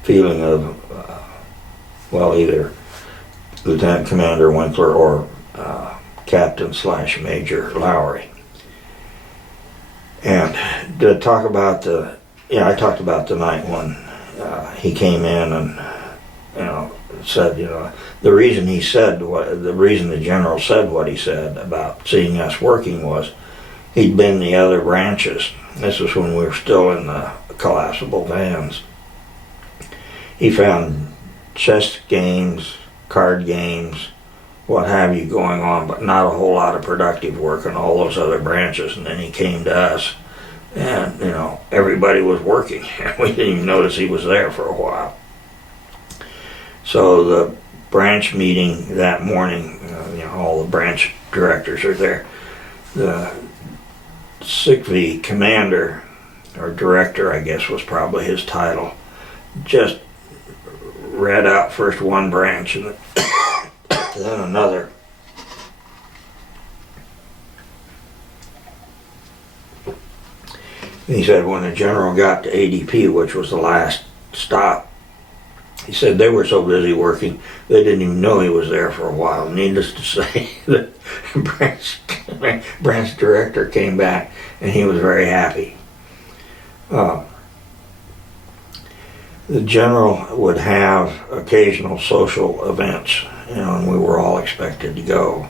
feeling of, either Lieutenant Commander Winkler or Captain/Major Lowry. And to talk about I talked about the night when he came in and said, the reason the general said what he said about seeing us working was he'd been in the other branches. This was when we were still in the collapsible vans. He found chess games, card games, what have you going on, but not a whole lot of productive work in all those other branches. And then he came to us, and everybody was working, and we didn't even notice he was there for a while. So the branch meeting that morning, all the branch directors are there. The SICV commander, or director, I guess was probably his title, just read out first one branch and then another. He said when the general got to ADP, which was the last stop, he said they were so busy working they didn't even know he was there for a while. Needless to say, the branch director came back and he was very happy. The general would have occasional social events, and we were all expected to go.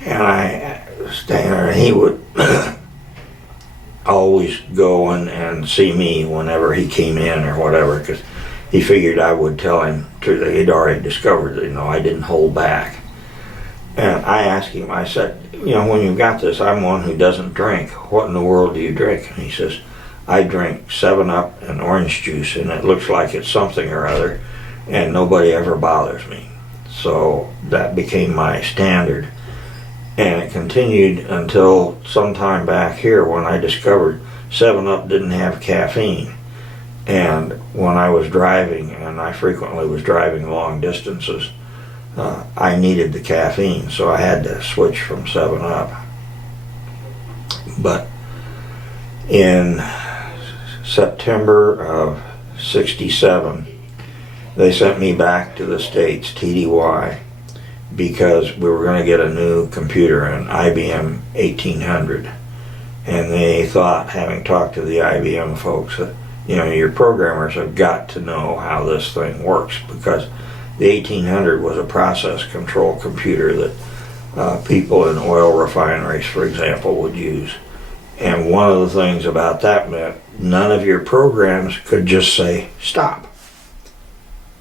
And I stayed there, and he would always go and see me whenever he came in or whatever, because he figured I would tell him that he'd already discovered that, I didn't hold back. And I asked him, I said, when you've got this, I'm one who doesn't drink. What in the world do you drink? And he says, I drink 7-Up and orange juice, and it looks like it's something or other, and nobody ever bothers me. So that became my standard. And it continued until sometime back here when I discovered 7-Up didn't have caffeine. And when I was driving, and I frequently was driving long distances, I needed the caffeine, so I had to switch from 7-Up. But in September of '67, they sent me back to the States, TDY, because we were going to get a new computer, an IBM 1800. And they thought, having talked to the IBM folks, that your programmers have got to know how this thing works, because the 1800 was a process control computer that people in oil refineries, for example, would use. And one of the things about that meant none of your programs could just say stop.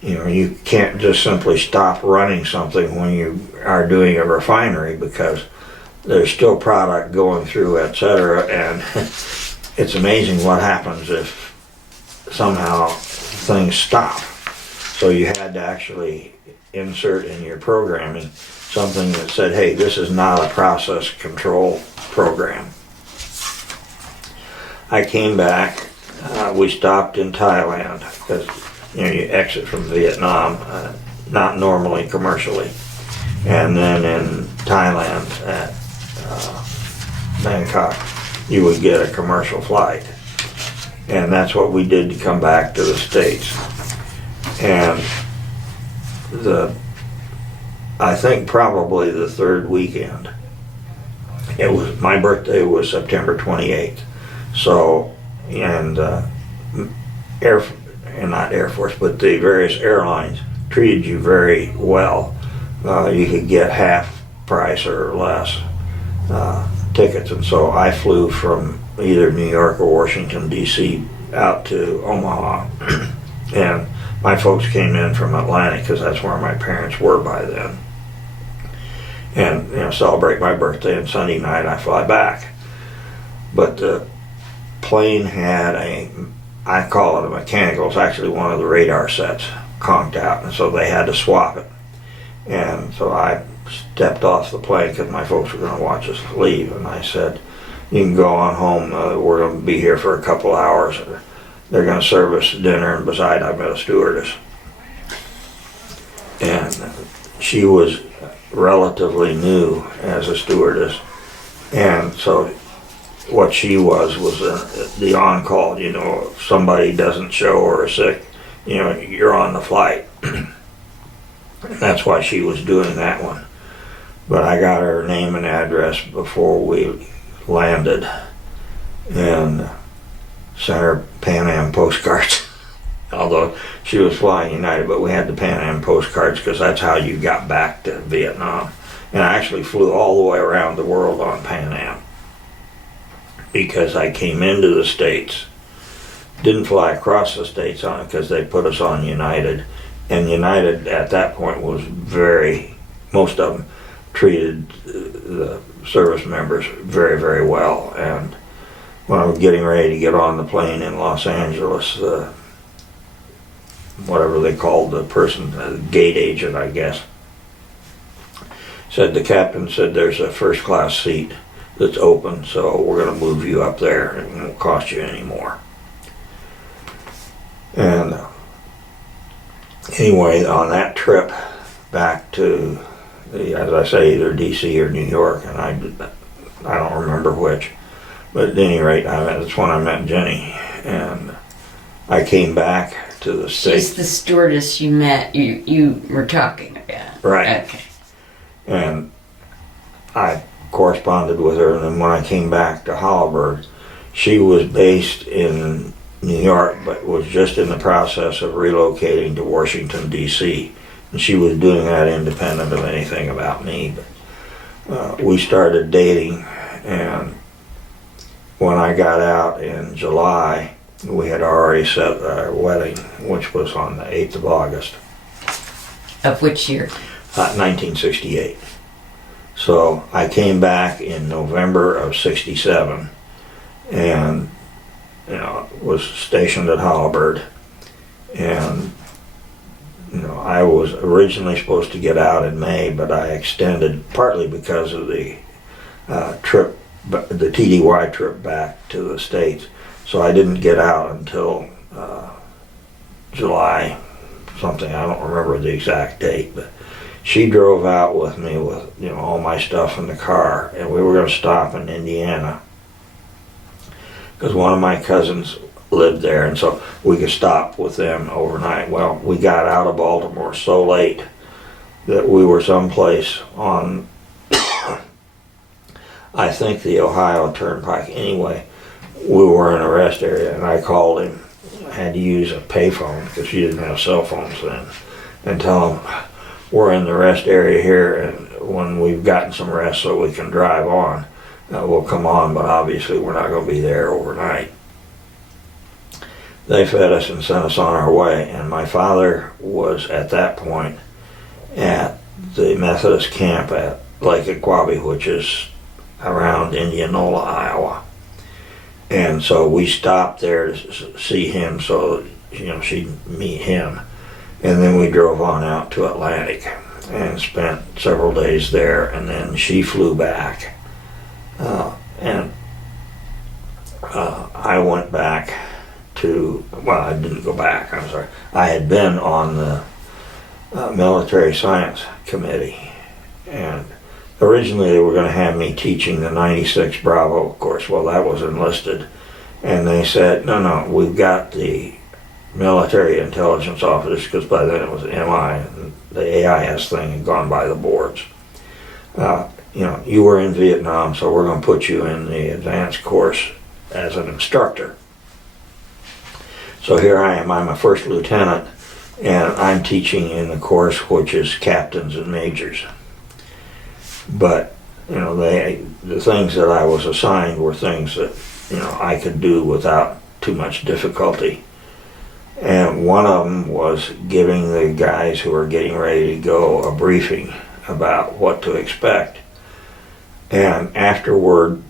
You can't just simply stop running something when you are doing a refinery, because there's still product going through, etc. And it's amazing what happens if somehow things stop. So you had to actually insert in your programming something that said, hey, this is not a process control program. I came back, we stopped in Thailand, because you exit from Vietnam, not normally commercially. And then in Thailand at Bangkok, you would get a commercial flight. And that's what we did to come back to the States. And I think probably the third weekend, my birthday was September 28th. So, and not Air Force, but the various airlines treated you very well. You could get half price or less tickets, and so I flew from either New York or Washington, D.C. out to Omaha, and my folks came in from Atlantic because that's where my parents were by then, and celebrate my birthday, and Sunday night I fly back. But the plane had I call it a mechanical, it's actually one of the radar sets conked out, and so they had to swap it. And so I stepped off the plane because my folks were going to watch us leave, and I said, you can go on home, we're going to be here for a couple hours. They're going to serve us dinner, and besides, I met a stewardess. And she was relatively new as a stewardess, and so what she was the on-call. If somebody doesn't show or is sick, you're on the flight. That's why she was doing that one. But I got her name and address before we landed and sent her Pan Am postcards. Although she was flying United, but we had the Pan Am postcards because that's how you got back to Vietnam. And I actually flew all the way around the world on Pan Am because I came into the States, didn't fly across the States on it because they put us on United. And United at that point was most of them treated the service members very, very well. And when I was getting ready to get on the plane in Los Angeles, whatever they called the person, the gate agent, I guess, the captain said there's a first class seat that's open, so we're going to move you up there and it won't cost you any more. And anyway, on that trip back to, as I say, either DC or New York, and I don't remember which, but at any rate, that's when I met Jenny, and I came back to the States. She's the stewardess you met, you were talking about. Right. Okay. And I corresponded with her, and then when I came back to Holabird, she was based in New York, but was just in the process of relocating to Washington, D.C. And she was doing that independent of anything about me. But we started dating, and when I got out in July, we had already set our wedding, which was on the 8th of August. Of which year? 1968. So I came back in November of 67 and was stationed at Holabird, and I was originally supposed to get out in May, but I extended partly because of the trip, the TDY trip back to the States. So I didn't get out until July something. I don't remember the exact date, but she drove out with me with all my stuff in the car, and we were going to stop in Indiana because one of my cousins lived there, and so we could stop with them overnight. Well, we got out of Baltimore so late that we were someplace on I think the Ohio Turnpike. Anyway, we were in a rest area, and I called him. I had to use a payphone because she didn't have cell phones then, and tell him we're in the rest area here, and when we've gotten some rest so we can drive on, we'll come on, but obviously we're not going to be there overnight. They fed us and sent us on our way, and my father was at that point at the Methodist camp at Lake Aquabi, which is around Indianola, Iowa. And so we stopped there to see him so she'd meet him. And then we drove on out to Atlantic and spent several days there, and then she flew back. I went back to, well, I didn't go back, I'm sorry. I had been on the military science committee, and originally they were going to have me teaching the 96 Bravo course. Well, that was enlisted, and they said, no, we've got the military intelligence officers, because by then it was MI, and the AIS thing had gone by the boards. You were in Vietnam, so we're going to put you in the advanced course as an instructor. So here I am, I'm a first lieutenant, and I'm teaching in the course which is captains and majors. But, the things that I was assigned were things that, I could do without too much difficulty. And one of them was giving the guys who were getting ready to go a briefing about what to expect. And afterward,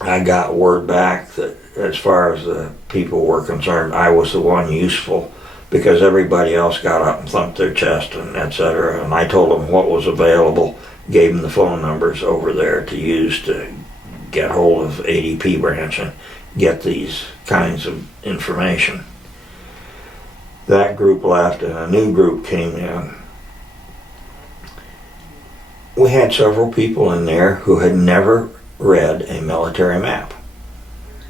I got word back that as far as the people were concerned, I was the one useful, because everybody else got up and thumped their chest and etc. And I told them what was available, gave them the phone numbers over there to use to get hold of ADP branch and get these kinds of information. That group left and a new group came in. We had several people in there who had never read a military map.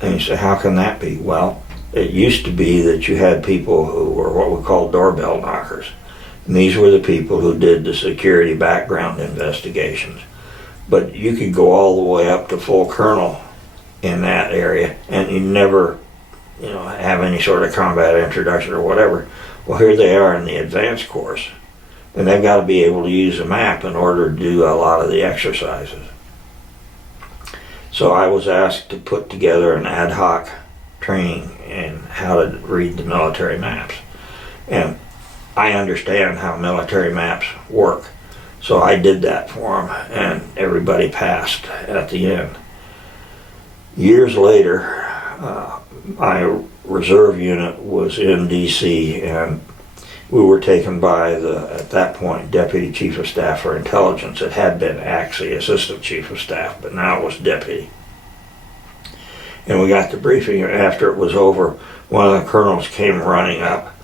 And you say, how can that be? Well, it used to be that you had people who were what we call doorbell knockers. And these were the people who did the security background investigations. But you could go all the way up to full colonel in that area and you never, have any sort of combat introduction or whatever. Well, here they are in the advanced course. And they've got to be able to use a map in order to do a lot of the exercises. So I was asked to put together an ad hoc training in how to read the military maps. And I understand how military maps work. So I did that for them, and everybody passed at the end. Years later, my reserve unit was in D.C., and we were taken by the, at that point, Deputy Chief of Staff for Intelligence. It had been actually Assistant Chief of Staff, but now it was Deputy. And we got the briefing, and after it was over, one of the colonels came running up,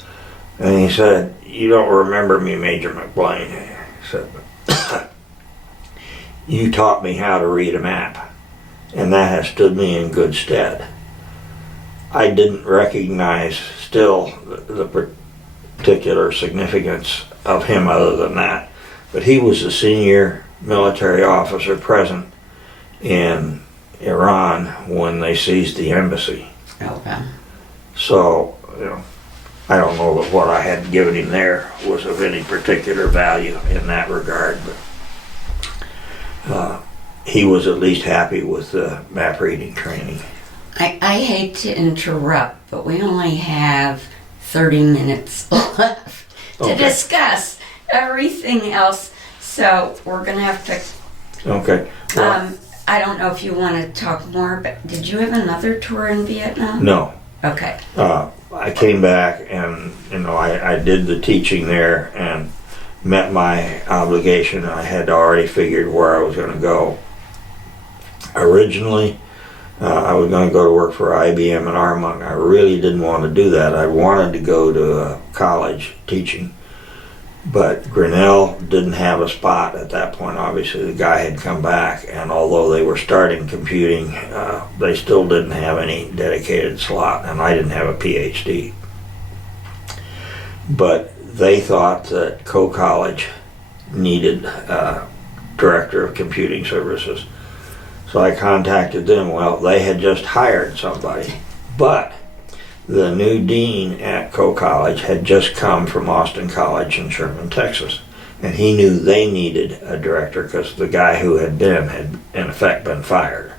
and he said, "You don't remember me, Major McBlain." He said, "You taught me how to read a map, and that has stood me in good stead." I didn't recognize still the particular significance of him other than that, but he was the senior military officer present in Iran when they seized the embassy. Okay. So, I don't know that what I had given him there was of any particular value in that regard, but he was at least happy with the map reading training. I hate to interrupt, but we only have 30 minutes left to discuss everything else, so we're going to have to... Okay. Well, I don't know if you want to talk more, but did you have another tour in Vietnam? no. Okay. I came back and, I did the teaching there and met my obligation. I had already figured where I was going to go. Originally, I was going to go to work for IBM in Armonk. I really didn't want to do that. I wanted to go to college teaching. But Grinnell didn't have a spot at that point. Obviously, the guy had come back, and although they were starting computing, they still didn't have any dedicated slot, and I didn't have a PhD. But they thought that Coe College needed a director of computing services. So I contacted them. Well, they had just hired somebody, but the new dean at Coe College had just come from Austin College in Sherman, Texas, and he knew they needed a director because the guy who had been had in effect been fired.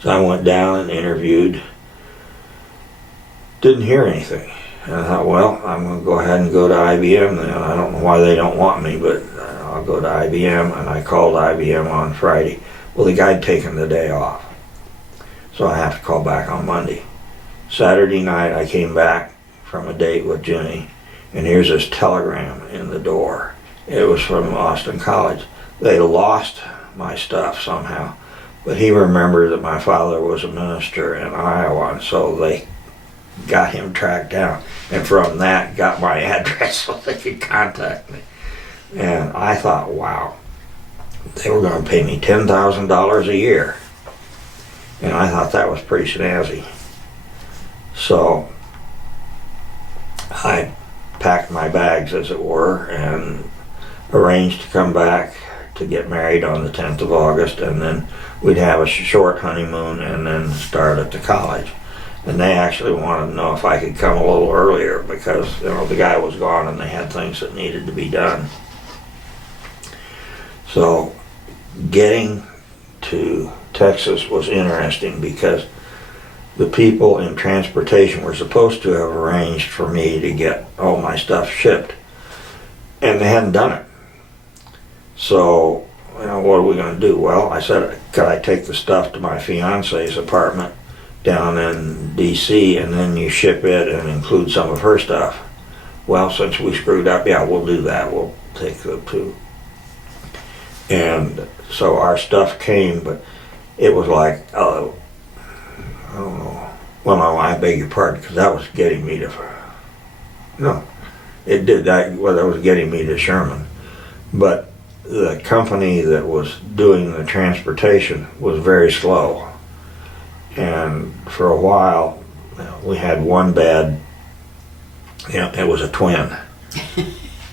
So I went down and interviewed, didn't hear anything. And I thought, well, I'm going to go ahead and go to IBM then. I don't know why they don't want me, but I'll go to IBM. And I called IBM on Friday. Well, the guy had taken the day off, so I have to call back on Monday. Saturday night, I came back from a date with Jenny, and here's this telegram in the door. It was from Austin College. They lost my stuff somehow, but he remembered that my father was a minister in Iowa, and so they got him tracked down, and from that got my address so they could contact me. And I thought, wow, they were going to pay me $10,000 a year, and I thought that was pretty snazzy. So I packed my bags, as it were, and arranged to come back to get married on the 10th of August, and then we'd have a short honeymoon and then start at the college. And they actually wanted to know if I could come a little earlier because, the guy was gone and they had things that needed to be done. So getting to Texas was interesting because the people in transportation were supposed to have arranged for me to get all my stuff shipped, and they hadn't done it. So, what are we going to do? Well, I said, could I take the stuff to my fiance's apartment down in D.C. and then you ship it and include some of her stuff? Well, since we screwed up, yeah, we'll do that. We'll take the two. And so our stuff came, but it was like, I don't know. Well, no, I beg your pardon, because that was getting me to, no, it did that, well, that was getting me to Sherman. But the company that was doing the transportation was very slow. And for a while, we had one bed, it was a twin,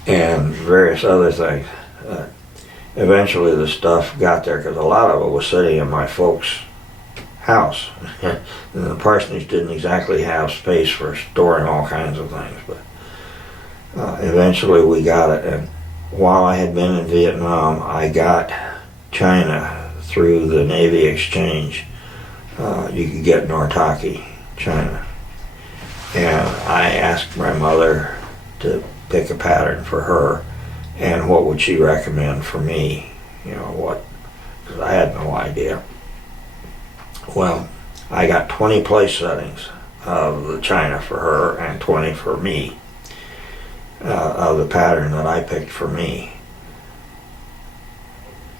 and various other things. Eventually the stuff got there, because a lot of it was sitting in my folks' house. And the parsonage didn't exactly have space for storing all kinds of things, but eventually we got it. And while I had been in Vietnam, I got China through the Navy Exchange. You could get Nortaki, China. And I asked my mother to pick a pattern for her, and what would she recommend for me? Because I had no idea. Well, I got 20 place settings of the China for her and 20 for me, of the pattern that I picked for me.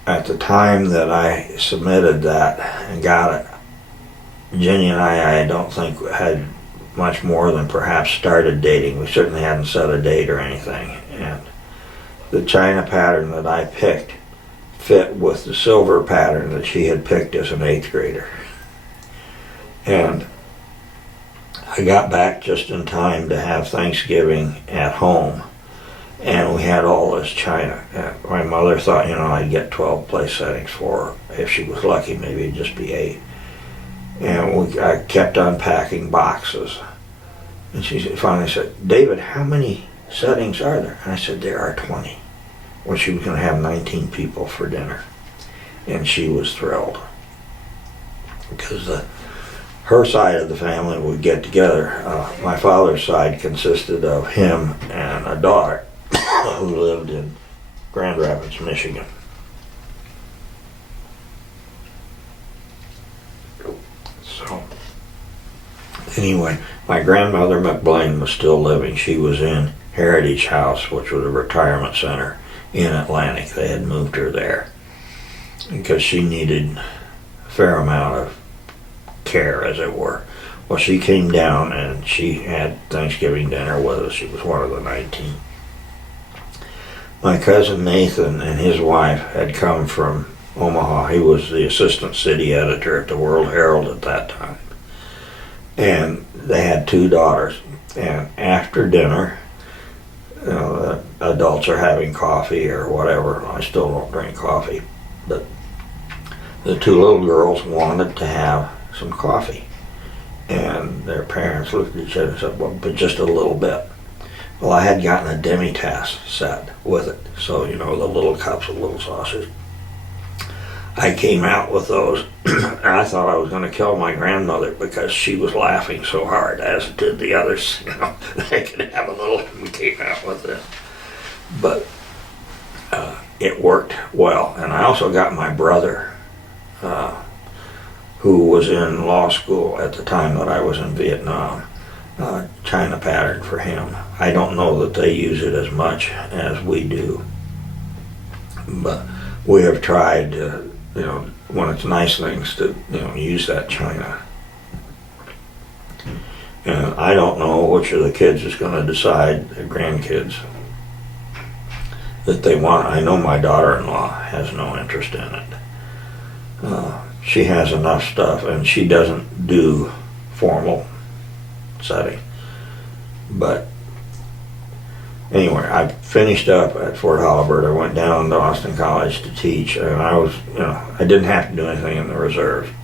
At the time that I submitted that and got it, Jenny and I don't think had much more than perhaps started dating. We certainly hadn't set a date or anything. And the China pattern that I picked fit with the silver pattern that she had picked as an 8th grader. And I got back just in time to have Thanksgiving at home, and we had all this China. And my mother thought, I'd get 12 place settings for her. If she was lucky, maybe it'd just be 8. And I kept unpacking boxes. And she finally said, David, how many settings are there? And I said, there are 20. Well, she was going to have 19 people for dinner. And she was thrilled. Because her side of the family would get together. My father's side consisted of him and a daughter who lived in Grand Rapids, Michigan. So, anyway, my grandmother McBlain was still living. She was in Heritage House, which was a retirement center in Atlantic. They had moved her there because she needed a fair amount of care, as it were. Well, she came down and she had Thanksgiving dinner with us. She was one of the 19. My cousin Nathan and his wife had come from Omaha. He was the assistant city editor at the World Herald at that time. And they had 2 daughters. And after dinner, the adults are having coffee or whatever. I still don't drink coffee. But the 2 little girls wanted to have some coffee. And their parents looked at each other and said, well, but just a little bit. Well, I had gotten a demi-tasse set with it. So, the little cups of little sausage. I came out with those, and I thought I was going to kill my grandmother because she was laughing so hard, as did the others. They could have a little, and we came out with it. But it worked well. And I also got my brother, who was in law school at the time that I was in Vietnam, China pattern for him. I don't know that they use it as much as we do, but we have tried to, when it's nice things, to use that China. And I don't know which of the kids is going to decide, the grandkids, that they want. I know my daughter-in-law has no interest in it. She has enough stuff, and she doesn't do formal setting. But anyway, I finished up at Fort Holabird. I went down to Austin College to teach, and I was, I didn't have to do anything in the reserve.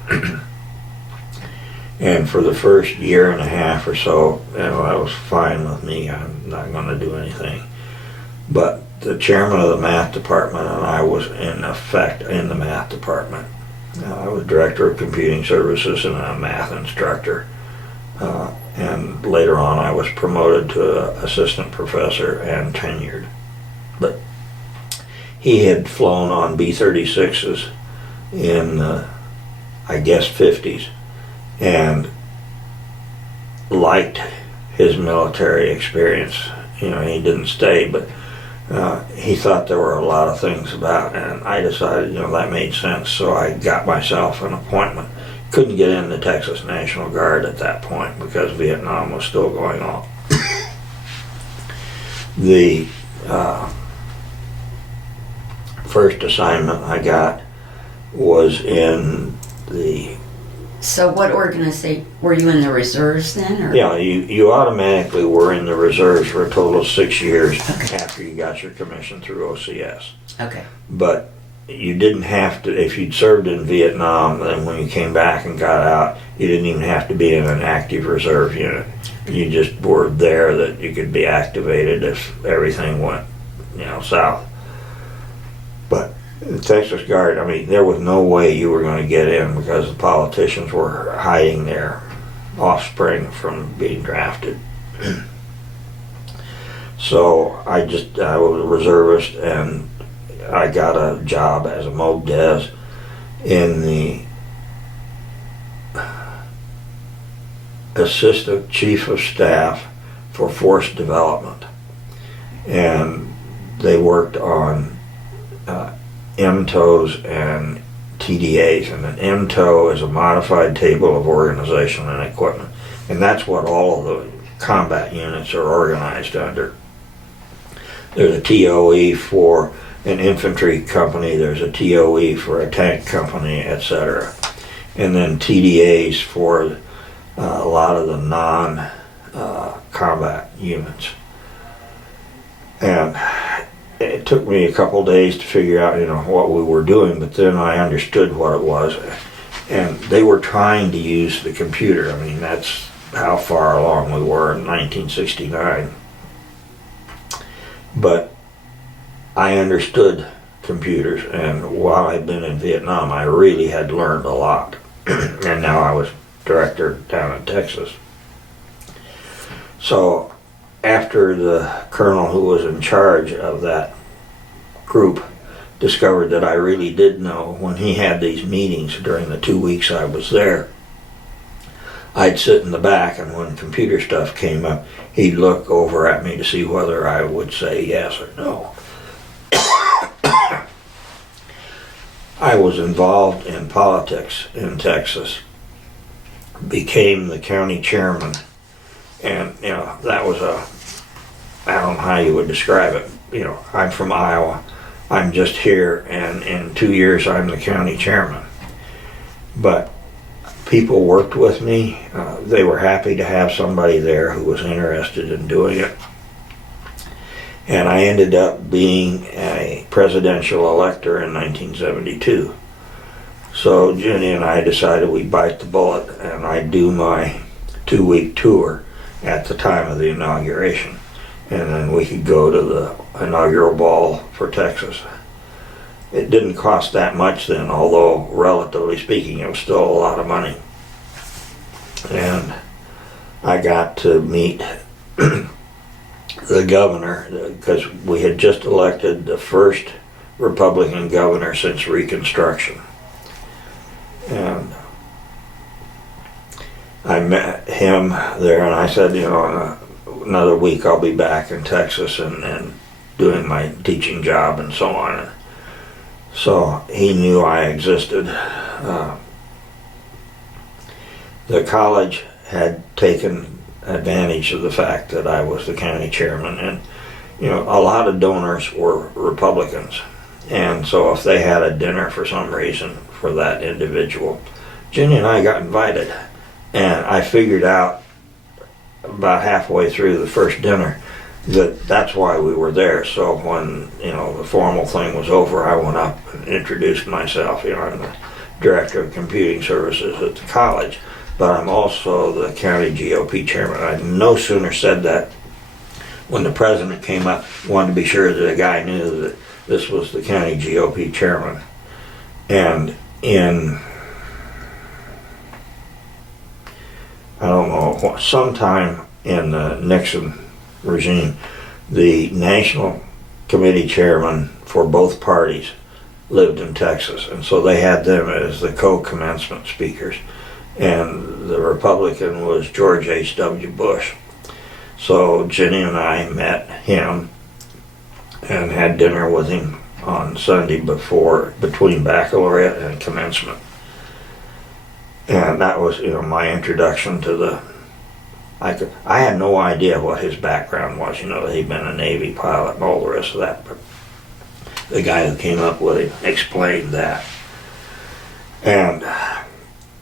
And for the first year and a half or so, that was fine with me. I'm not going to do anything. But the chairman of the math department and I was in effect in the math department. I was director of computing services and a math instructor. And later on I was promoted to assistant professor and tenured. But he had flown on B-36s in, I guess, 50s, and liked his military experience. You know, he didn't stay, but he thought there were a lot of things about it, and I decided, you know, that made sense, so I got myself an appointment. Couldn't get in the Texas National Guard at that point because Vietnam was still going on. The first assignment I got was in the... So what organization, were you in the reserves then? Or? Yeah, you automatically were in the reserves for a total of 6 years after you got your commission through OCS. Okay. But you didn't have to, if you'd served in Vietnam, then when you came back and got out, you didn't even have to be in an active reserve unit. You just were there that you could be activated if everything went, you know, south. But the Texas Guard, I mean, there was no way you were going to get in because the politicians were hiding their offspring from being drafted. So I was a reservist, and I got a job as a Mob Des in the Assistant Chief of Staff for Force Development. And they worked on MTOs and TDAs, and an MTO is a modified table of organization and equipment, and that's what all of the combat units are organized under. There's a TOE for an infantry company, there's a TOE for a tank company, etc. And then TDAs for a lot of the non-combat units. And it took me a couple days to figure out, you know, what we were doing, but then I understood what it was. And they were trying to use the computer. I mean, that's how far along we were in 1969. But I understood computers, and while I'd been in Vietnam, I really had learned a lot. And now I was director down in Texas. So after the colonel who was in charge of that group discovered that I really did know, when he had these meetings during the 2 weeks I was there, I'd sit in the back, and when computer stuff came up, he'd look over at me to see whether I would say yes or no. I was involved in politics in Texas, became the county chairman, and, you know, that was I don't know how you would describe it. You know, I'm from Iowa. I'm just here, and in 2 years I'm the county chairman. But people worked with me. They were happy to have somebody there who was interested in doing it. And I ended up being a presidential elector in 1972. So Jenny and I decided we'd bite the bullet, and I'd do my 2-week tour at the time of the inauguration. And then we could go to the inaugural ball for Texas. It didn't cost that much then, although relatively speaking it was still a lot of money. And I got to meet the governor, because we had just elected the first Republican governor since Reconstruction. And I met him there, and I said, you know, another week I'll be back in Texas and doing my teaching job and so on. So he knew I existed. The college had taken advantage of the fact that I was the county chairman, and, you know, a lot of donors were Republicans, and so if they had a dinner for some reason for that individual, Jenny and I got invited, and I figured out about halfway through the first dinner that's why we were there. So when, you know, the formal thing was over, I went up and introduced myself. You know, I'm the director of computing services at the college, but I'm also the county GOP chairman. I no sooner said that when the president came up, wanted to be sure that the guy knew that this was the county GOP chairman. And in Well, sometime in the Nixon regime, the National Committee chairman for both parties lived in Texas, and so they had them as the co-commencement speakers. And the Republican was George H.W. Bush. So Jenny and I met him and had dinner with him on Sunday between baccalaureate and commencement. And that was, my introduction to the. I had no idea what his background was. That he'd been a Navy pilot and all the rest of that. But the guy who came up with him explained that. And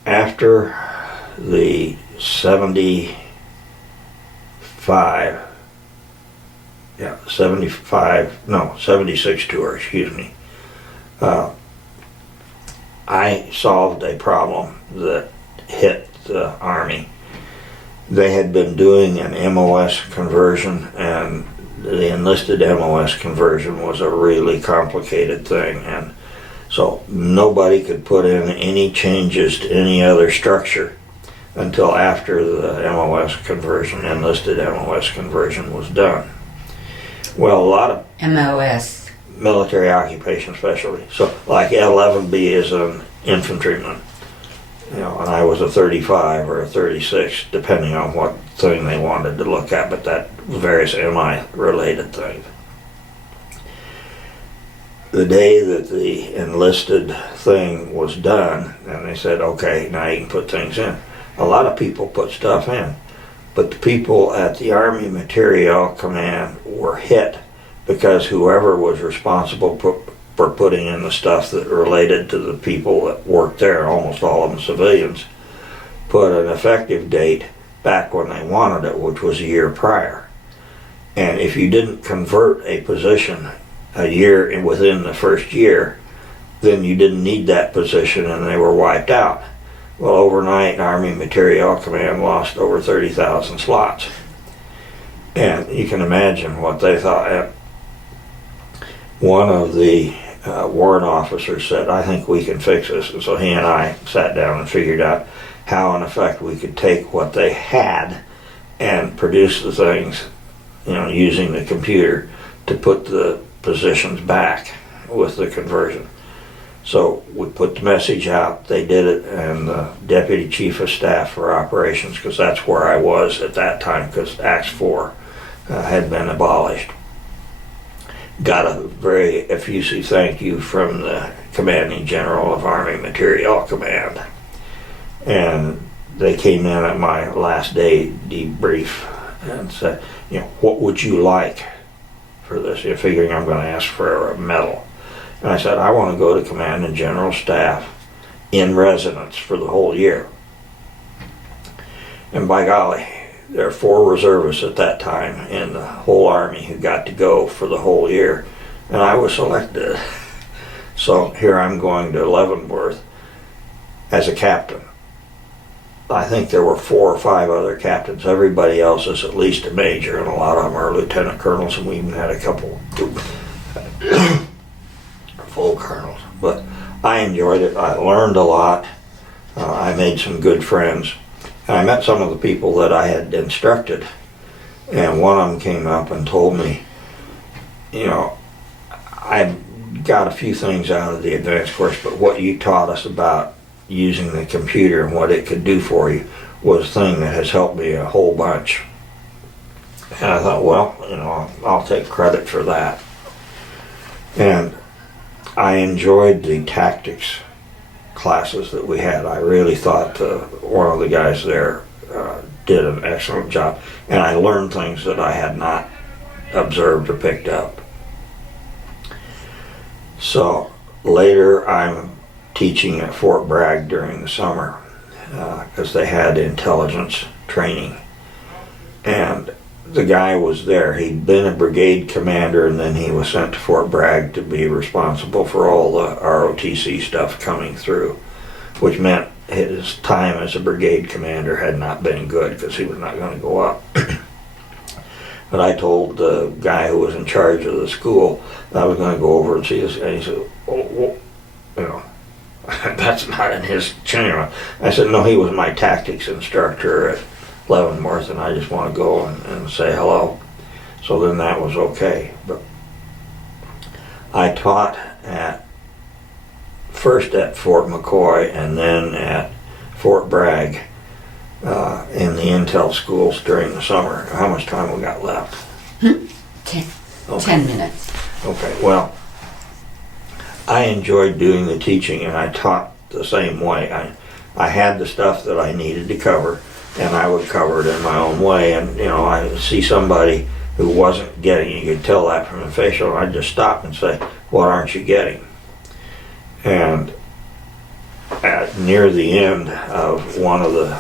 after the 76 tour, I solved a problem that hit the Army. They had been doing an MOS conversion, and the enlisted MOS conversion was a really complicated thing, and so nobody could put in any changes to any other structure until after the enlisted MOS conversion was done. Well, a lot of MOS. military occupation specialty. So like 11B is an infantryman, and I was a 35 or a 36, depending on what thing they wanted to look at, but that various MI related things. The day that the enlisted thing was done, and they said, okay, now you can put things in. A lot of people put stuff in, but the people at the Army Materiel Command were hit because whoever was responsible for putting in the stuff that related to the people that worked there, almost all of them civilians, put an effective date back when they wanted it, which was a year prior. And if you didn't convert a position a year within the first year, then you didn't need that position and they were wiped out. Well, overnight, Army Materiel Command lost over 30,000 slots. And you can imagine what they thought. One of the warrant officers said, I think we can fix this. And so he and I sat down and figured out how, in effect, we could take what they had and produce the things, using the computer to put the positions back with the conversion. So we put the message out, they did it, and the Deputy Chief of Staff for Operations, because that's where I was at that time, because Acts 4 had been abolished, got a very effusive thank you from the Commanding General of Army Materiel Command. And they came in at my last day debrief and said, what would you like for this? You're figuring I'm going to ask for a medal. And I said, I want to go to Command and General Staff in residence for the whole year. And by golly, there are 4 reservists at that time in the whole Army who got to go for the whole year. And I was selected. So here I'm going to Leavenworth as a captain. I think there were 4 or 5 other captains. Everybody else is at least a major, and a lot of them are lieutenant colonels, and we even had a couple full colonels. But I enjoyed it. I learned a lot. I made some good friends. And I met some of the people that I had instructed, and one of them came up and told me, I got a few things out of the advanced course, but what you taught us about using the computer and what it could do for you was a thing that has helped me a whole bunch. And I thought, well, I'll take credit for that. And I enjoyed the tactics classes that we had. I really thought one of the guys there did an excellent job, and I learned things that I had not observed or picked up. So later I'm teaching at Fort Bragg during the summer because they had intelligence training, and the guy was there. He'd been a brigade commander, and then he was sent to Fort Bragg to be responsible for all the ROTC stuff coming through, which meant his time as a brigade commander had not been good because he was not going to go up. But I told the guy who was in charge of the school that I was going to go over and see this guy. He said, that's not in his tenure. I said, no, he was my tactics instructor at Leavenworth, and I just want to go and say hello. So then that was okay. But I taught first at Fort McCoy and then at Fort Bragg in the Intel schools during the summer. How much time we got left? 10, Okay. 10 minutes. Okay, well, I enjoyed doing the teaching, and I taught the same way. I had the stuff that I needed to cover, and I would cover it in my own way. And I see somebody who wasn't getting it, you could tell that from the facial, I'd just stop and say, what aren't you getting? And near the end of one of the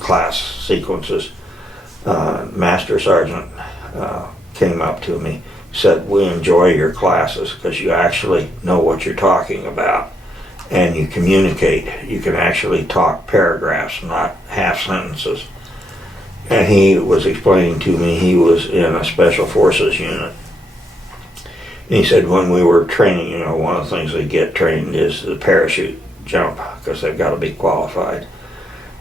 class sequences, Master Sergeant came up to me, said, we enjoy your classes because you actually know what you're talking about and you communicate. You can actually talk paragraphs, not half sentences. And he was explaining to me he was in a special forces unit. And he said when we were training, one of the things they get trained is the parachute jump because they've got to be qualified.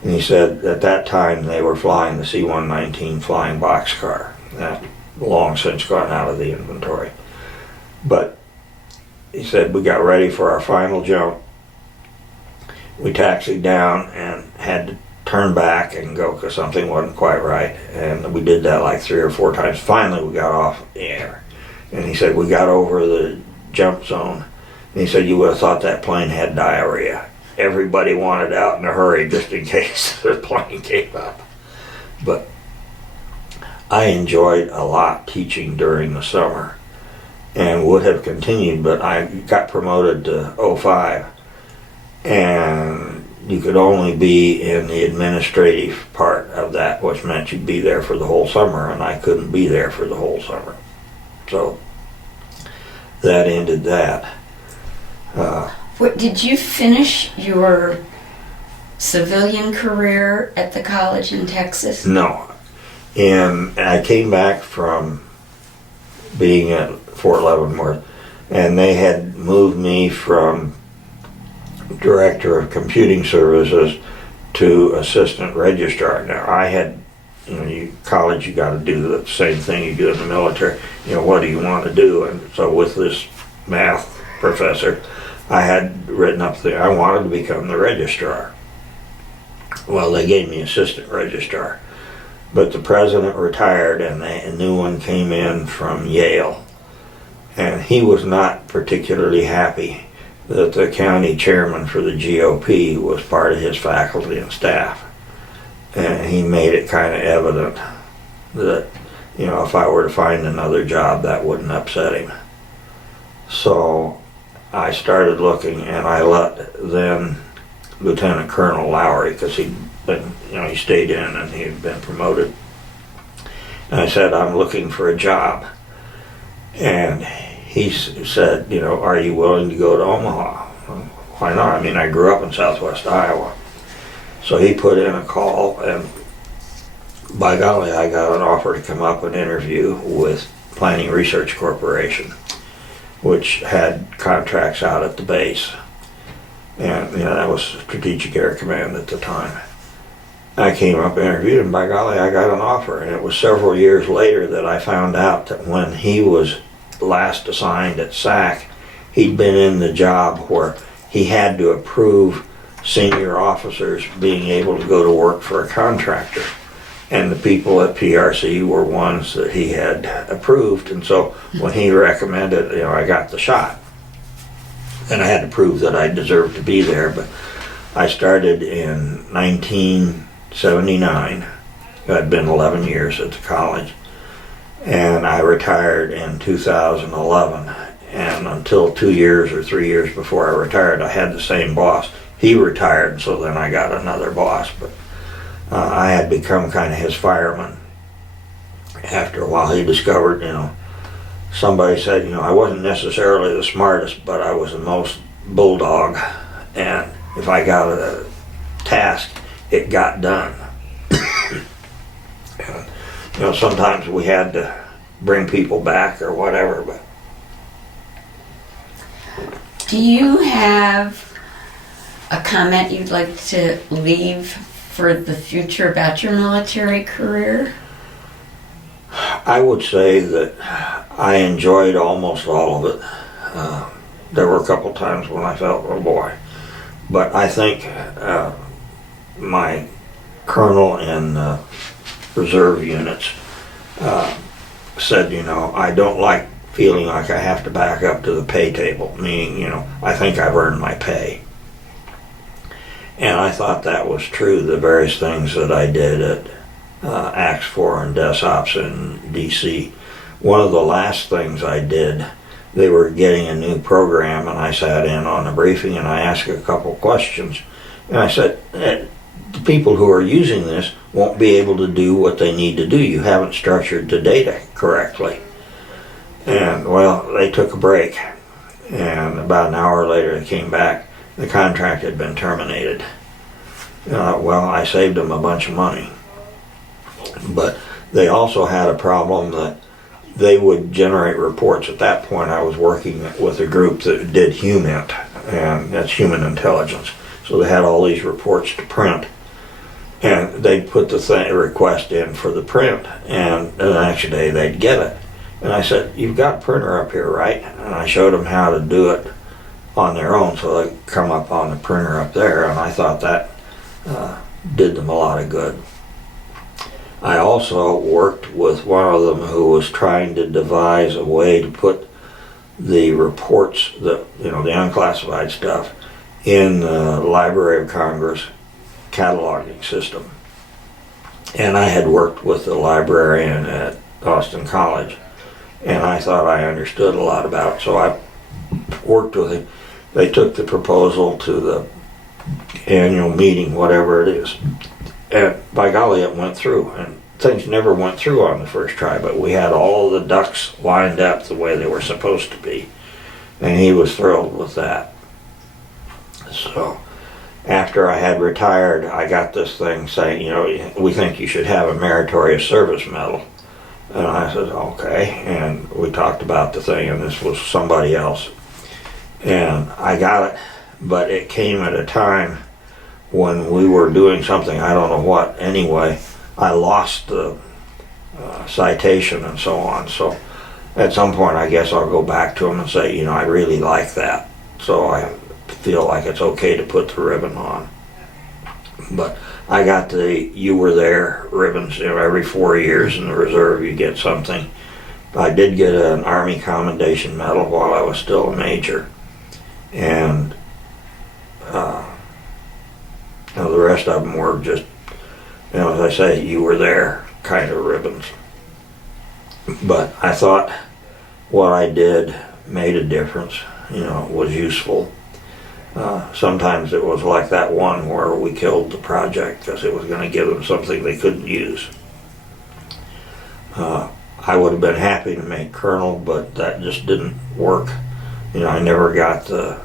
And he said at that time they were flying the C-119 flying boxcar. That long since gone out of the inventory. But he said we got ready for our final jump. We taxied down and had to turn back and go because something wasn't quite right. And we did that like 3 or 4 times. Finally we got off the air. And he said we got over the jump zone. And he said you would have thought that plane had diarrhea. Everybody wanted out in a hurry just in case the plane came up. But I enjoyed a lot teaching during the summer and would have continued, but I got promoted to 05, and you could only be in the administrative part of that, which meant you'd be there for the whole summer, and I couldn't be there for the whole summer. So that ended that. What, did you finish your civilian career at the college in Texas? No. And I came back from being at Fort Leavenworth, and they had moved me from director of computing services to assistant registrar. Now I had, college, you got to do the same thing you do in the military. What do you want to do? And so with this math professor, I had written up there I wanted to become the registrar. Well, they gave me assistant registrar. But the president retired and a new one came in from Yale. And he was not particularly happy that the county chairman for the GOP was part of his faculty and staff. And he made it kind of evident that, if I were to find another job, that wouldn't upset him. So I started looking, and I let then Lieutenant Colonel Lowry, because he'd been, he stayed in and he'd been promoted. And I said, I'm looking for a job. And he said, are you willing to go to Omaha? Why not? I mean, I grew up in southwest Iowa. So he put in a call, and by golly, I got an offer to come up and interview with Planning Research Corporation, which had contracts out at the base. And, that was Strategic Air Command at the time. I came up and interviewed, and by golly, I got an offer. And it was several years later that I found out that when he was last assigned at SAC, he'd been in the job where he had to approve senior officers being able to go to work for a contractor. And the people at PRC were ones that he had approved. And so when he recommended, I got the shot. And I had to prove that I deserved to be there. But I started in 1979. I'd been 11 years at the college. And I retired in 2011. And until 2 years or 3 years before I retired, I had the same boss. He retired, so then I got another boss. But I had become kind of his fireman. After a while, he discovered, somebody said, I wasn't necessarily the smartest, but I was the most bulldog. And if I got a task, it got done. And, sometimes we had to bring people back or whatever. But do you have a comment you'd like to leave for the future about your military career? I would say that I enjoyed almost all of it. There were a couple times when I felt, oh boy. But I think my colonel and reserve units said, I don't like feeling like I have to back up to the pay table, meaning, I think I've earned my pay. And I thought that was true. The various things that I did at Axe 4 and Des Ops in DC. One of the last things I did, they were getting a new program, and I sat in on a briefing and I asked a couple questions. And I said, the people who are using this won't be able to do what they need to do. You haven't structured the data correctly. And well, they took a break, and about an hour later they came back. The contract had been terminated. Well, I saved them a bunch of money. But they also had a problem that they would generate reports. At that point I was working with a group that did HUMINT, and that's human intelligence. So they had all these reports to print, and they'd put the request in for the print, and the next day they'd get it. And I said, you've got a printer up here, right? And I showed them how to do it on their own, so they'd come up on the printer up there, and I thought that did them a lot of good. I also worked with one of them who was trying to devise a way to put the reports, the unclassified stuff, in the Library of Congress cataloging system. And I had worked with the librarian at Austin College, and I thought I understood a lot about it, so I worked with him. They took the proposal to the annual meeting, whatever it is, and by golly, it went through. And things never went through on the first try, but we had all the ducks lined up the way they were supposed to be, and he was thrilled with that. So after I had retired, I got this thing saying, we think you should have a meritorious service medal. And I said, okay, and we talked about the thing, and this was somebody else. And I got it, but it came at a time when we were doing something, I don't know what, anyway, I lost the citation and so on. So at some point, I guess I'll go back to them and say, I really like that. So I feel like it's okay to put the ribbon on. But I got the You Were There ribbons. Every 4 years in the reserve you get something. I did get an Army Commendation Medal while I was still a major. And the rest of them were just, as I say, You Were There kind of ribbons. But I thought what I did made a difference, was useful. Sometimes it was like that one where we killed the project because it was going to give them something they couldn't use. I would have been happy to make colonel, but that just didn't work. I never got the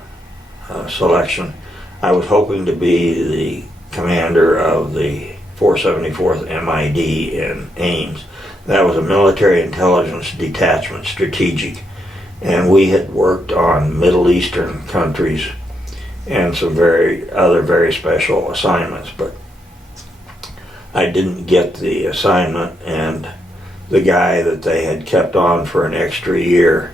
selection. I was hoping to be the commander of the 474th MID in Ames. That was a military intelligence detachment, strategic, and we had worked on Middle Eastern countries and some very special assignments, but I didn't get the assignment, and the guy that they had kept on for an extra year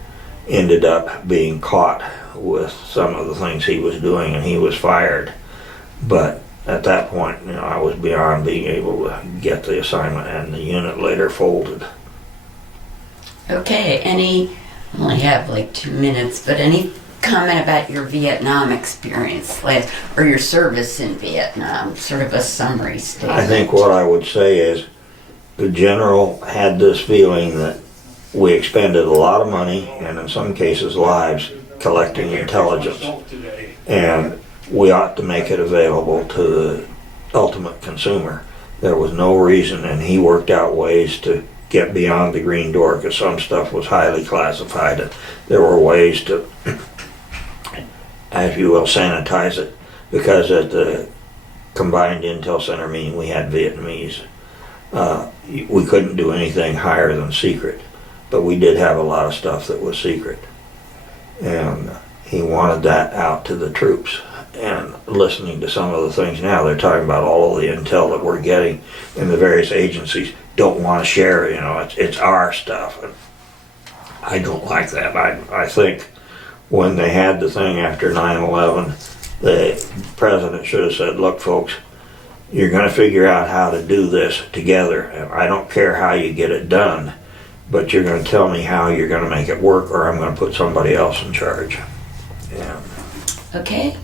ended up being caught with some of the things he was doing, and he was fired. But at that point, I was beyond being able to get the assignment, and the unit later folded. Okay, I only have like 2 minutes, but any comment about your Vietnam experience or your service in Vietnam, sort of a summary statement? I think what I would say is the general had this feeling that we expended a lot of money, and in some cases lives, collecting intelligence, and we ought to make it available to the ultimate consumer. There was no reason, and he worked out ways to get beyond the green door, because some stuff was highly classified, and there were ways to, if you will, sanitize it, because at the combined Intel Center meeting we had Vietnamese. We couldn't do anything higher than secret, but we did have a lot of stuff that was secret, and he wanted that out to the troops. and listening to some of the things now, they're talking about all of the intel that we're getting, and the various agencies don't want to share it. You know, it's our stuff. And I don't like that. I think when they had the thing after 9/11, the president should have said, look folks, you're going to figure out how to do this together, and I don't care how you get it done, but you're going to tell me how you're going to make it work, or I'm going to put somebody else in charge. Yeah. Okay.